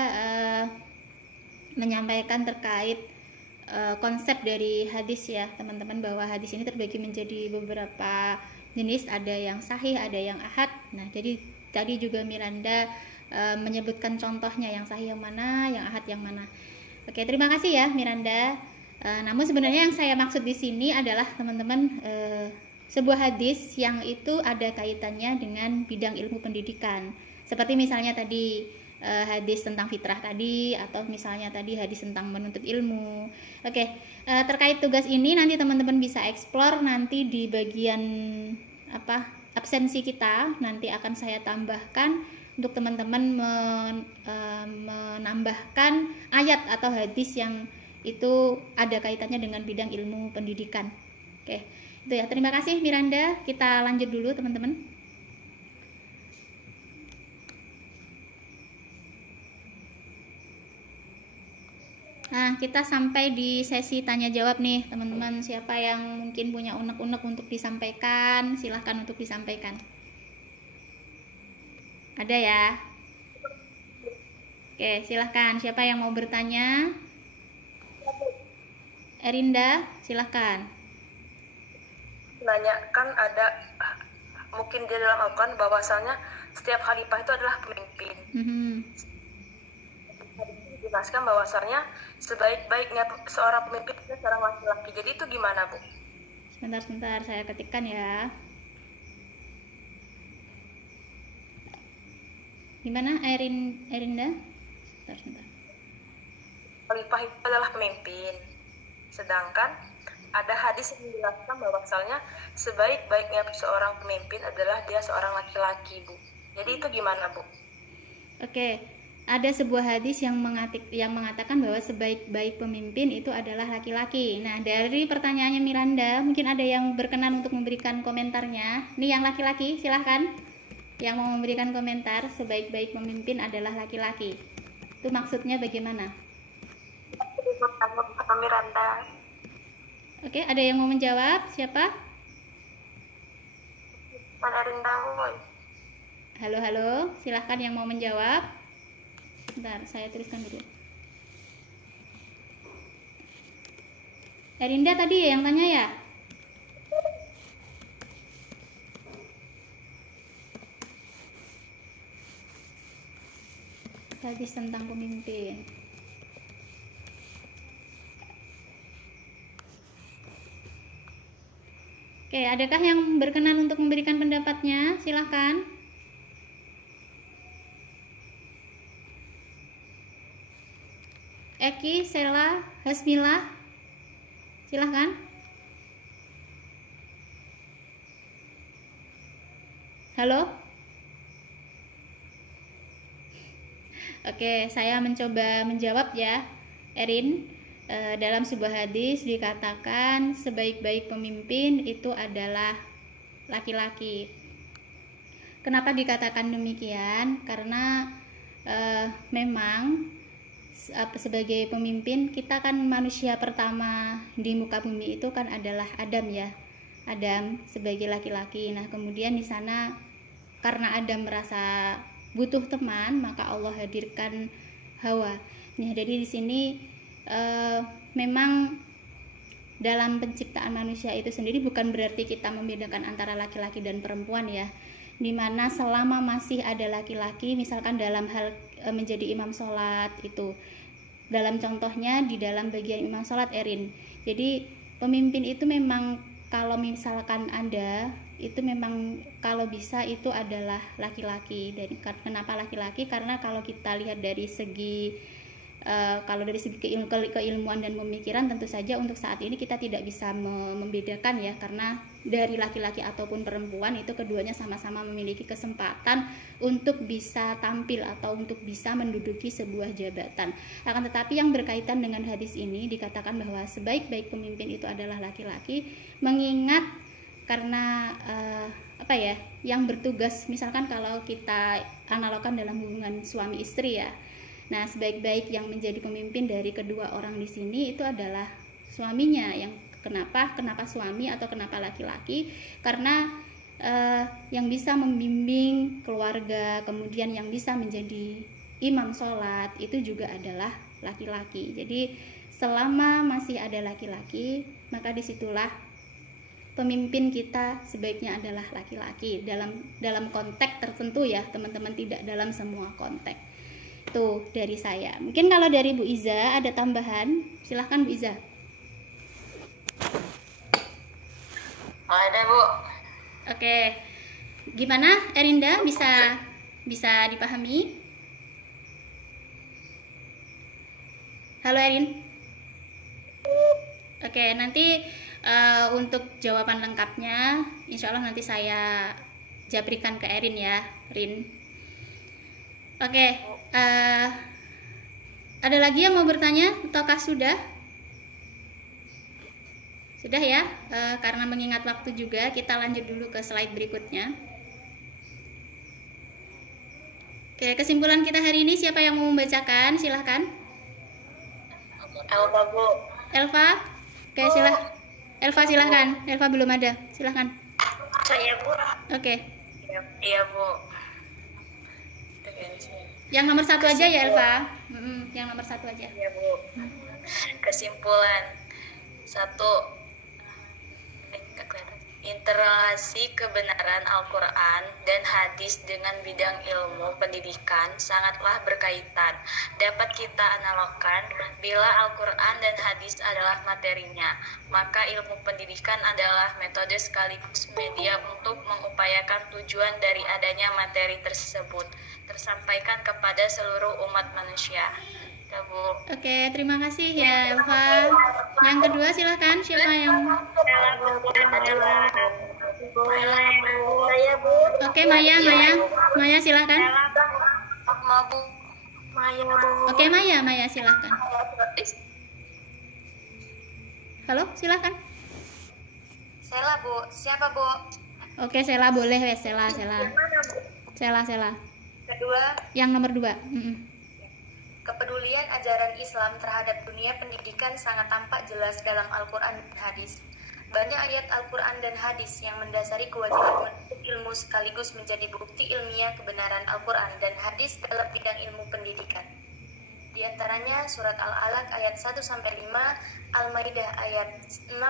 menyampaikan terkait konsep dari hadis ya, teman-teman, bahwa hadis ini terbagi menjadi beberapa jenis, ada yang sahih, ada yang ahad. Nah, jadi tadi juga Miranda menyebutkan contohnya, yang sahih yang mana, yang ahad yang mana. Oke, terima kasih ya Miranda. Namun sebenarnya yang saya maksud di sini adalah teman-teman sebuah hadis yang itu ada kaitannya dengan bidang ilmu pendidikan. Seperti misalnya tadi hadis tentang fitrah tadi, atau misalnya tadi hadis tentang menuntut ilmu. Oke, terkait tugas ini nanti teman-teman bisa explore nanti di bagian absensi kita. Nanti akan saya tambahkan untuk teman-teman menambahkan ayat atau hadis yang itu ada kaitannya dengan bidang ilmu pendidikan. Oke, itu ya. Terima kasih Miranda. Kita lanjut dulu teman-teman. Nah, kita sampai di sesi tanya jawab nih teman-teman. Siapa yang mungkin punya unek-unek untuk disampaikan, silahkan untuk disampaikan. Ada ya? Oke, silahkan. Siapa yang mau bertanya? Erinda, silahkan. Nanya, kan ada mungkin di dalam Al-Quran bahwasanya setiap khalifah itu adalah pemimpin. Dijelaskan bahwasanya sebaik-baiknya seorang pemimpin itu seorang laki-laki. Jadi itu gimana, Bu? Sebentar, saya ketikkan ya. Gimana Erinda? Sebentar. Khalifah itu adalah pemimpin. Sedangkan ada hadis yang menjelaskan bahwasanya sebaik-baiknya seorang pemimpin adalah dia seorang laki-laki, Bu. Jadi itu gimana, Bu? Oke, ada sebuah hadis yang mengatakan bahwa sebaik-baik pemimpin itu adalah laki-laki. Nah, dari pertanyaannya Miranda, mungkin ada yang berkenan untuk memberikan komentarnya. Nih yang laki-laki, silahkan. Yang mau memberikan komentar, sebaik-baik pemimpin adalah laki-laki. Itu maksudnya bagaimana? Miranda. Oke, ada yang mau menjawab? Siapa? Halo, silahkan yang mau menjawab. Bentar, saya tuliskan dulu. Erinda tadi yang tanya ya? Hadis tentang pemimpin. Oke, adakah yang berkenan untuk memberikan pendapatnya? Silahkan. Eki, Sela, Hasmila, silahkan. Halo? Oke, saya mencoba menjawab ya, Erin. Dalam sebuah hadis dikatakan sebaik-baik pemimpin itu adalah laki-laki. Kenapa dikatakan demikian? Karena memang sebagai pemimpin kita kan manusia pertama di muka bumi itu kan adalah Adam ya. Adam sebagai laki-laki. Nah, kemudian di sana karena Adam merasa butuh teman, maka Allah hadirkan Hawa. Nah, jadi di sini memang dalam penciptaan manusia itu sendiri bukan berarti kita membedakan antara laki-laki dan perempuan ya. Dimana selama masih ada laki-laki, misalkan dalam hal menjadi imam sholat itu, dalam contohnya di dalam bagian imam sholat Erin. Jadi pemimpin itu memang kalau misalkan Anda itu memang kalau bisa itu adalah laki-laki. Dan kenapa laki-laki? Karena kalau kita lihat dari segi keilmuan dan pemikiran, tentu saja untuk saat ini kita tidak bisa membedakan ya, karena dari laki-laki ataupun perempuan itu keduanya sama-sama memiliki kesempatan untuk bisa tampil atau untuk bisa menduduki sebuah jabatan. Akan tetapi yang berkaitan dengan hadis ini dikatakan bahwa sebaik-baik pemimpin itu adalah laki-laki, mengingat karena yang bertugas, misalkan kalau kita analogkan dalam hubungan suami istri ya. Nah, sebaik-baik yang menjadi pemimpin dari kedua orang di sini itu adalah suaminya. Yang kenapa suami atau kenapa laki-laki? Karena yang bisa membimbing keluarga, kemudian yang bisa menjadi imam sholat itu juga adalah laki-laki. Jadi selama masih ada laki-laki, maka disitulah pemimpin kita sebaiknya adalah laki-laki dalam konteks tertentu ya teman-teman, tidak dalam semua konteks. Tuh dari saya. Mungkin kalau dari Bu Iza ada tambahan, silahkan Bu Iza. Ada Bu. Oke, gimana Erinda, bisa dipahami? Halo Erin. Oke, nanti untuk jawaban lengkapnya insya Allah nanti saya jabrikan ke Erin ya, Rin. Oke, ada lagi yang mau bertanya ataukah sudah? Sudah ya, karena mengingat waktu juga kita lanjut dulu ke slide berikutnya. Oke, kesimpulan kita hari ini siapa yang mau membacakan? Silahkan. Elva Bu. Elva? Oke, Elva silahkan. Elva belum ada, silahkan. Saya Bu. Oke. Iya Bu. Yang nomor 1 aja ya Elva. Yang nomor 1 aja. Iya Bu. Kesimpulan 1. Interrelasi kebenaran Al-Quran dan hadis dengan bidang ilmu pendidikan sangatlah berkaitan. Dapat kita analogkan, bila Al-Quran dan hadis adalah materinya, maka ilmu pendidikan adalah metode sekaligus media untuk mengupayakan tujuan dari adanya materi tersebut tersampaikan kepada seluruh umat manusia. Bu. Oke, terima kasih ya Elva. Yang kedua silahkan, siapa yang? Oke, Maya silahkan. Oke, Maya silahkan. Halo, silahkan. Sela Bu, siapa Bu? Oke, Sela boleh wes, Sela. Kedua, yang nomor 2. kepedulian ajaran Islam terhadap dunia pendidikan sangat tampak jelas dalam Al-Quran dan hadis. Banyak ayat Al-Quran dan hadis yang mendasari kewajiban menuntut ilmu sekaligus menjadi bukti ilmiah kebenaran Al-Quran dan hadis dalam bidang ilmu pendidikan. Di antaranya surat Al-Alaq ayat 1-5, Al-Maidah ayat 67,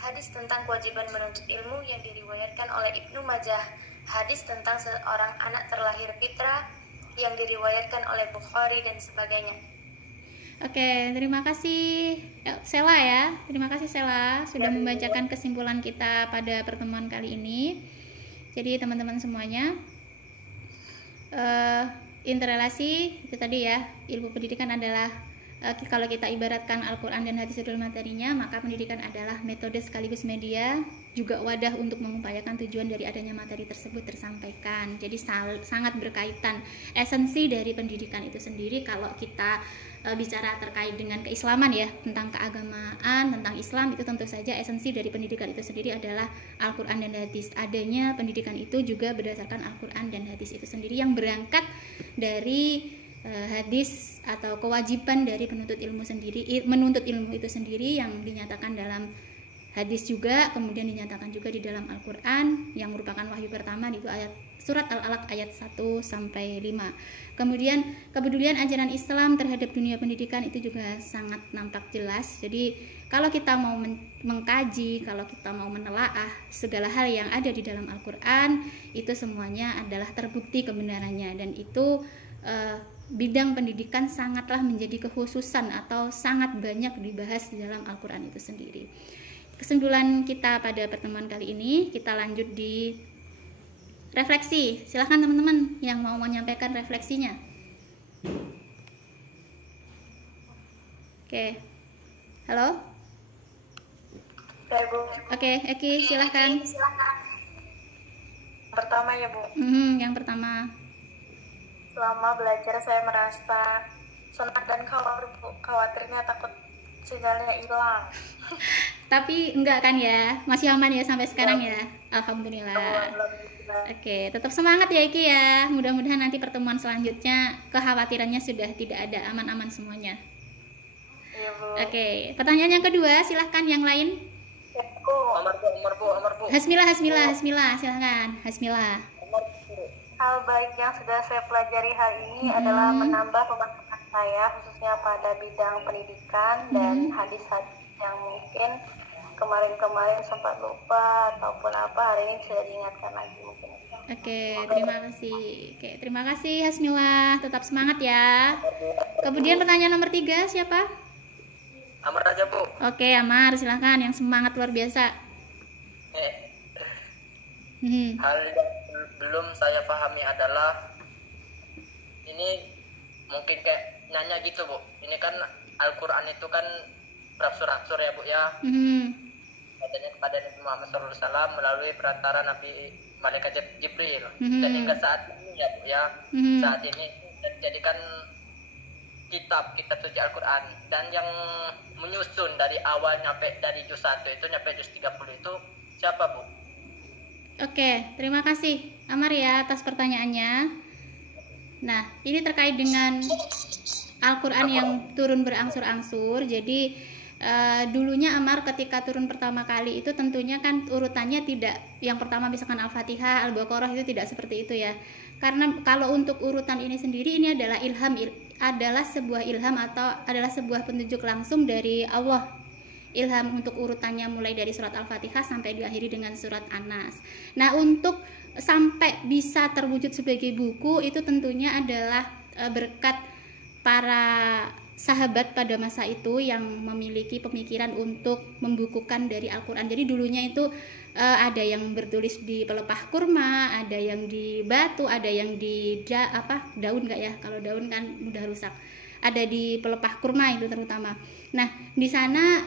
hadis tentang kewajiban menuntut ilmu yang diriwayatkan oleh Ibnu Majah, hadis tentang seorang anak terlahir fitrah yang diriwayatkan oleh Bukhari dan sebagainya. Oke, terima kasih Sela ya. Terima kasih Sela sudah membacakan kesimpulan kita pada pertemuan kali ini. Jadi teman-teman semuanya, interrelasi itu tadi ya, ilmu pendidikan adalah kalau kita ibaratkan Al-Quran dan hadis adalah materinya, maka pendidikan adalah metode sekaligus media, juga wadah untuk mengupayakan tujuan dari adanya materi tersebut tersampaikan. Jadi sangat berkaitan. Esensi dari pendidikan itu sendiri, kalau kita bicara terkait dengan keislaman ya, tentang keagamaan, tentang Islam, itu tentu saja esensi dari pendidikan itu sendiri adalah Al-Quran dan hadis. Adanya pendidikan itu juga berdasarkan Al-Quran dan hadis itu sendiri, yang berangkat dari hadis atau kewajiban dari penuntut ilmu sendiri, menuntut ilmu itu sendiri, yang dinyatakan dalam hadis juga, kemudian dinyatakan juga di dalam Al-Quran yang merupakan wahyu pertama, itu ayat surat Al-Alaq ayat 1-5. Kemudian kepedulian ajaran Islam terhadap dunia pendidikan itu juga sangat nampak jelas. Jadi kalau kita mau mengkaji, kalau kita mau menelaah segala hal yang ada di dalam Al-Quran, itu semuanya adalah terbukti kebenarannya, dan itu bidang pendidikan sangatlah menjadi kekhususan atau sangat banyak dibahas di dalam Al-Quran itu sendiri. Kesimpulan kita pada pertemuan kali ini, kita lanjut di refleksi. Silahkan teman-teman yang mau menyampaikan refleksinya. Oke, halo. Saya Bu. Oke, Eki, silahkan. Pertama ya Bu. Yang pertama. Selama belajar saya merasa senang dan khawatirnya takut sinyalnya hilang. Tapi enggak kan ya, masih aman ya sampai sekarang ya. Alhamdulillah. Oke, tetap semangat ya Iki ya. Mudah-mudahan nanti pertemuan selanjutnya kekhawatirannya sudah tidak ada, aman-aman semuanya. Iya Bu. Oke, pertanyaan yang kedua, silahkan yang lain. Amar Bu. Hasmillah, silahkan. Hasmillah. Hal baik yang sudah saya pelajari hari ini adalah menambah pemahaman saya, khususnya pada bidang pendidikan dan hadis-hadis yang mungkin kemarin-kemarin sempat lupa ataupun apa, hari ini sudah diingatkan lagi mungkin. Oke, terima kasih Hasmillah, tetap semangat ya. Kemudian pertanyaan nomor 3 siapa? Amar aja Bu. Oke, Amar, silahkan, yang semangat luar biasa. Hal yang belum saya pahami adalah, ini mungkin kayak nanya gitu Bu, ini kan Al-Quran itu kan berangsur-angsur ya Bu ya, adanya kepada Nabi Muhammad SAW melalui perantara Nabi Malaikat Jibril, dan hingga saat ini ya Bu ya, saat ini dijadikan kitab suci Al-Quran, dan yang menyusun dari awal nyampe dari juz 1 itu nyampe juz 30 itu siapa Bu? Oke, terima kasih Amar ya atas pertanyaannya. Nah, ini terkait dengan Al-Quran yang turun berangsur-angsur. Jadi dulunya Amar ketika turun pertama kali itu tentunya kan urutannya tidak, yang pertama misalkan Al-Fatihah, Al-Baqarah itu tidak seperti itu ya. Karena kalau untuk urutan ini sendiri, ini adalah adalah sebuah ilham atau adalah sebuah petunjuk langsung dari Allah. Ilham untuk urutannya mulai dari surat Al-Fatihah sampai diakhiri dengan surat An-Nas. Nah, untuk sampai bisa terwujud sebagai buku itu tentunya adalah berkat para sahabat pada masa itu yang memiliki pemikiran untuk membukukan dari Al-Quran. Jadi dulunya itu ada yang bertulis di pelepah kurma, ada yang di batu, ada yang di daun nggak ya? Kalau daun kan mudah rusak. Ada di pelepah kurma itu terutama. Nah, di sana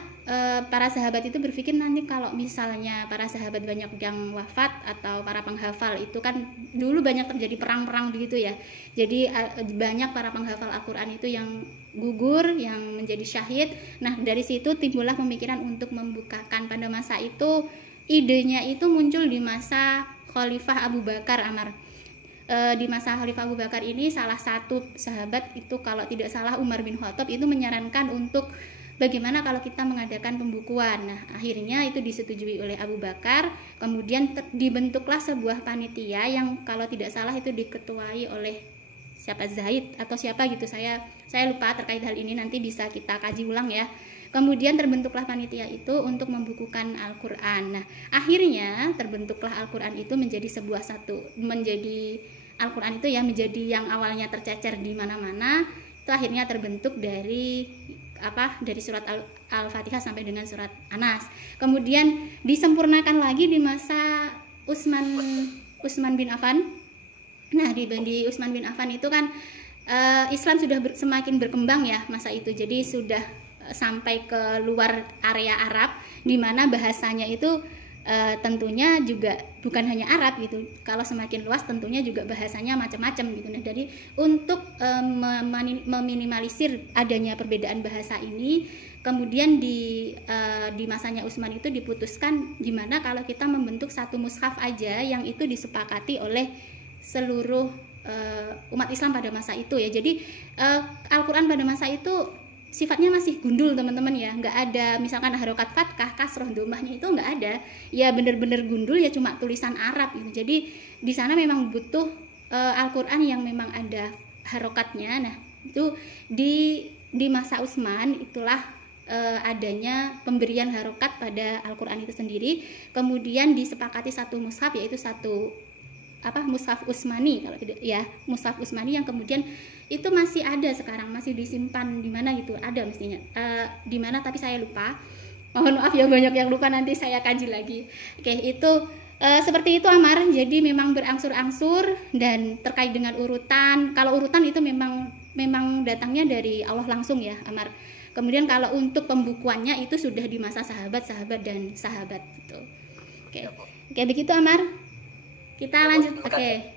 para sahabat itu berpikir nanti kalau misalnya para sahabat banyak yang wafat atau para penghafal, itu kan dulu banyak terjadi perang-perang begitu ya. Jadi banyak para penghafal Al-Quran itu yang gugur, yang menjadi syahid. Nah, dari situ timbullah pemikiran untuk membukakan. Pada masa itu idenya itu muncul di masa Khalifah Abu Bakar, Amar. Di masa Khalifah Abu Bakar ini salah satu sahabat itu, kalau tidak salah Umar bin Khattab, itu menyarankan untuk bagaimana kalau kita mengadakan pembukuan. Nah, akhirnya itu disetujui oleh Abu Bakar. Kemudian dibentuklah sebuah panitia yang kalau tidak salah itu diketuai oleh siapa, Zaid atau siapa gitu, saya lupa terkait hal ini, nanti bisa kita kaji ulang ya. Kemudian terbentuklah panitia itu untuk membukukan Al-Quran. Nah, akhirnya terbentuklah Al-Quran itu menjadi Al-Quran itu ya menjadi yang awalnya tercecer di mana-mana, itu akhirnya terbentuk dari surat Al-Fatihah sampai dengan surat An-Nas. Kemudian disempurnakan lagi di masa Utsman bin Affan. Nah, di Utsman bin Affan itu kan Islam sudah semakin berkembang ya masa itu, jadi sudah sampai ke luar area Arab, di mana bahasanya itu tentunya juga bukan hanya Arab gitu. Kalau semakin luas tentunya juga bahasanya macam-macam gitu. Nah, jadi untuk meminimalisir adanya perbedaan bahasa ini, kemudian di masanya Utsman itu diputuskan gimana kalau kita membentuk satu mushaf aja yang itu disepakati oleh seluruh umat Islam pada masa itu ya. Jadi Al-Quran pada masa itu sifatnya masih gundul teman-teman ya, nggak ada misalkan harokat fathah, kasroh, domahnya itu nggak ada, ya bener-bener gundul ya, cuma tulisan Arab gitu. Jadi di sana memang butuh Al-Quran yang memang ada harokatnya. Nah itu di masa Utsman itulah adanya pemberian harokat pada Al-Quran itu sendiri, kemudian disepakati satu mushaf, yaitu satu mushaf Utsmani kalau tidak ya, mushaf Utsmani yang kemudian itu masih ada sekarang, masih disimpan di mana gitu, ada mestinya di mana tapi saya lupa, mohon maaf ya, banyak yang lupa, nanti saya kaji lagi. Oke, itu seperti itu Amar. Jadi memang berangsur-angsur, dan terkait dengan urutan, kalau urutan itu memang datangnya dari Allah langsung ya Amar. Kemudian kalau untuk pembukuannya itu sudah di masa sahabat dan sahabat gitu. Oke, begitu Amar. Kita lanjut.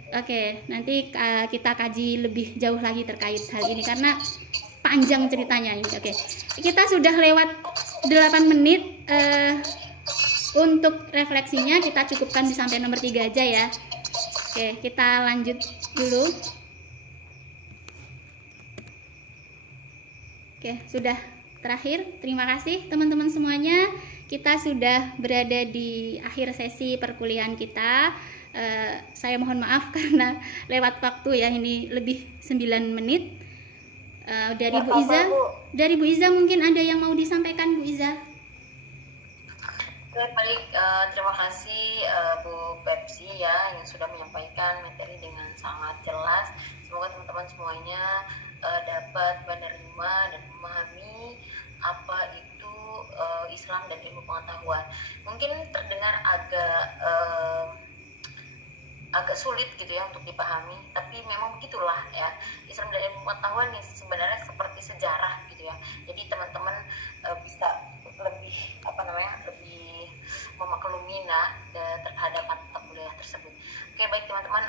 Oke, nanti kita kaji lebih jauh lagi terkait hal ini karena panjang ceritanya ini. Oke, kita sudah lewat 8 menit. Untuk refleksinya kita cukupkan di sampai nomor 3 aja ya. Oke, kita lanjut dulu. Oke, sudah terakhir. Terima kasih teman-teman semuanya. Kita sudah berada di akhir sesi perkuliahan kita. Saya mohon maaf karena lewat waktu ya, ini lebih 9 menit. Dari Bu Iza, dari Bu Iza mungkin ada yang mau disampaikan, Bu Iza? Baik, terima kasih Bu Pepsi ya yang sudah menyampaikan materi dengan sangat jelas. Semoga teman-teman semuanya dapat menerima dan memahami apa itu Islam dan ilmu pengetahuan. Mungkin terdengar agak sulit gitu ya untuk dipahami, tapi memang begitulah ya, Islam dan ilmu pengetahuan ini sebenarnya seperti sejarah gitu ya. Jadi teman-teman bisa lebih lebih memaklumi terhadap mata kuliah tersebut. Oke, baik teman-teman,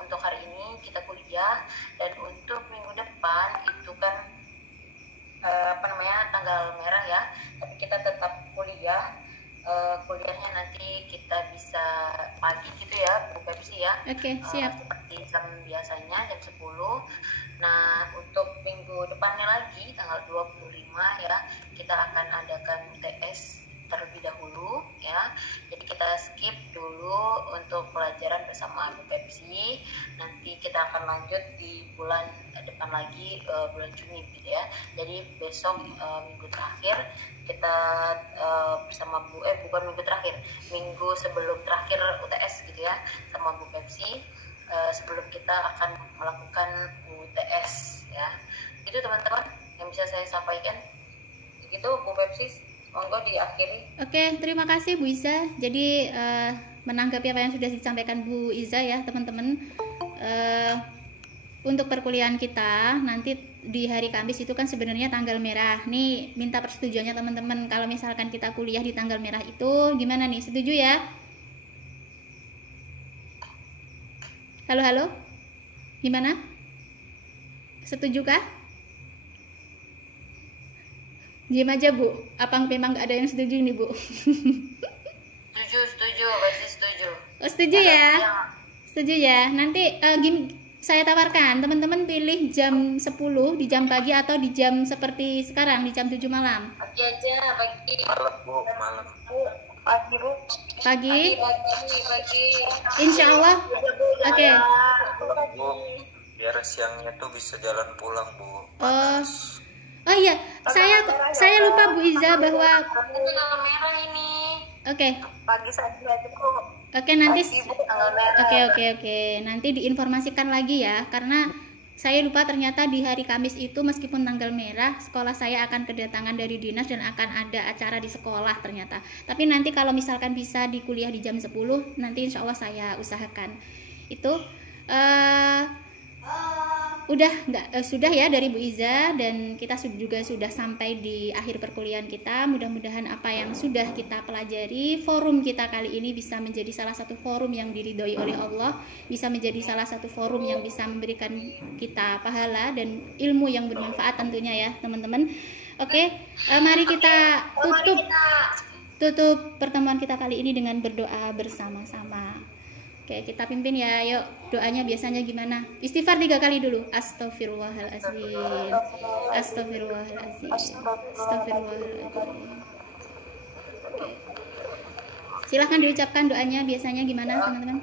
untuk hari ini kita kuliah, dan untuk minggu depan itu kan tanggal merah ya, tapi kita tetap kuliah. Kuliahnya nanti kita bisa pagi gitu ya Bu Pepsi ya. Oke, siap. Seperti jam biasanya jam 10. Nah untuk minggu depannya lagi tanggal 25 ya, kita akan adakan UTS terlebih dahulu ya. Jadi kita skip dulu untuk pelajaran bersama Bu Pepsi. Nanti kita akan lanjut di bulan depan lagi, bulan Juni gitu ya. Jadi besok minggu terakhir kita bersama bukan minggu terakhir, minggu sebelum terakhir UTS gitu ya, sama Bu Pepsi, sebelum kita akan melakukan UTS ya. Itu teman-teman yang bisa saya sampaikan. Begitu Bu Pepsi, monggo diakhiri. Oke, terima kasih Bu Iza. Jadi menanggapi apa yang sudah disampaikan Bu Iza ya teman-teman, untuk perkuliahan kita nanti di hari Kamis itu kan sebenarnya tanggal merah. Nih minta persetujuannya teman-teman, kalau misalkan kita kuliah di tanggal merah itu gimana nih, setuju ya? Halo, gimana? Setuju kah? Diam aja Bu, apa memang nggak ada yang setuju nih Bu? Setuju, pasti setuju. Oh, setuju ya? Setuju ya. Nanti saya tawarkan teman-teman pilih jam 10 di jam pagi atau di jam seperti sekarang di jam 7 malam. Pagi aja, pagi. Malam Bu, malam. Pagi Bu. Pagi. Pagi. Insya Allah. Oke. Bu, biar siangnya tuh bisa jalan pulang Bu. Oh iya, saya lupa Bu Iza bahwa ini tanggal merah ini. Oke. Pagi saja Bu. Oke, nanti Tanggal merah. Oke. Nanti diinformasikan lagi ya, karena saya lupa ternyata di hari Kamis itu meskipun tanggal merah, sekolah saya akan kedatangan dari dinas dan akan ada acara di sekolah ternyata. Tapi nanti kalau misalkan bisa di kuliah di jam 10, nanti insya Allah saya usahakan. Itu sudah ya dari Bu Iza, dan kita juga sudah sampai di akhir perkuliahan kita. Mudah-mudahan apa yang sudah kita pelajari, forum kita kali ini bisa menjadi salah satu forum yang diridhoi oleh Allah, bisa menjadi salah satu forum yang bisa memberikan kita pahala dan ilmu yang bermanfaat tentunya ya teman-teman. Oke, mari kita tutup pertemuan kita kali ini dengan berdoa bersama-sama. Oke, kita pimpin ya. Yuk, doanya biasanya gimana? Istighfar 3 kali dulu. Astagfirullahaladzim. Astagfirullahaladzim. Astagfirullahaladzim. Oke. Silahkan diucapkan doanya biasanya gimana teman-teman?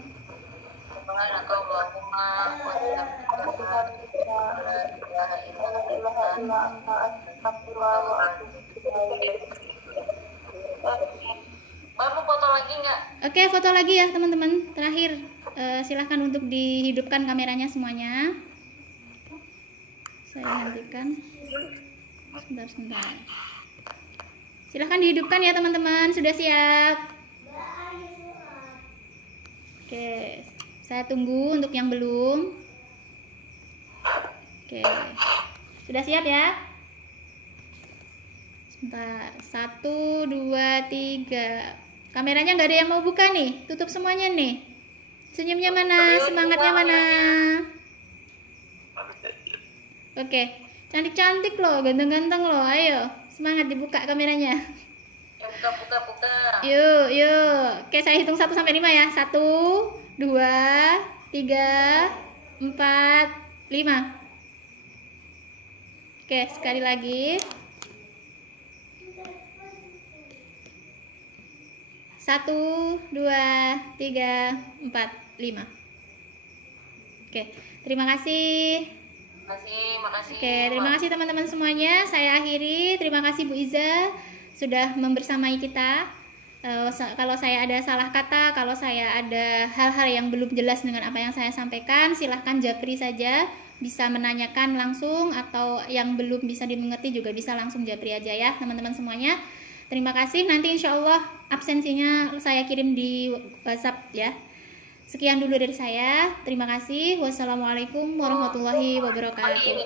Mau foto lagi nggak? Oke, foto lagi ya teman-teman. Terakhir, silahkan untuk dihidupkan kameranya semuanya. Saya hentikan. Sebentar. Silahkan dihidupkan ya teman-teman. Sudah siap? Oke, saya tunggu untuk yang belum. Oke, sudah siap ya? Sebentar. 1, 2, 3. Kameranya nggak ada yang mau buka nih, tutup semuanya nih. Senyumnya mana, semangatnya mana? Oke, cantik-cantik loh, ganteng-ganteng loh, ayo semangat dibuka kameranya. Buka. Yuk. Oke, saya hitung 1 sampai 5 ya. 1, 2, 3, 4, 5. Oke, sekali lagi. 1, 2, 3, 4, 5. Oke, terima kasih. Makasih. Oke, terima kasih teman-teman semuanya. Saya akhiri. Terima kasih Bu Iza sudah membersamai kita. Kalau saya ada salah kata, kalau saya ada hal-hal yang belum jelas dengan apa yang saya sampaikan, silahkan japri saja. Bisa menanyakan langsung, atau yang belum bisa dimengerti juga bisa langsung japri aja ya teman-teman semuanya. Terima kasih. Nanti insya Allah absensinya saya kirim di WhatsApp ya. Sekian dulu dari saya. Terima kasih. Wassalamualaikum warahmatullahi wabarakatuh.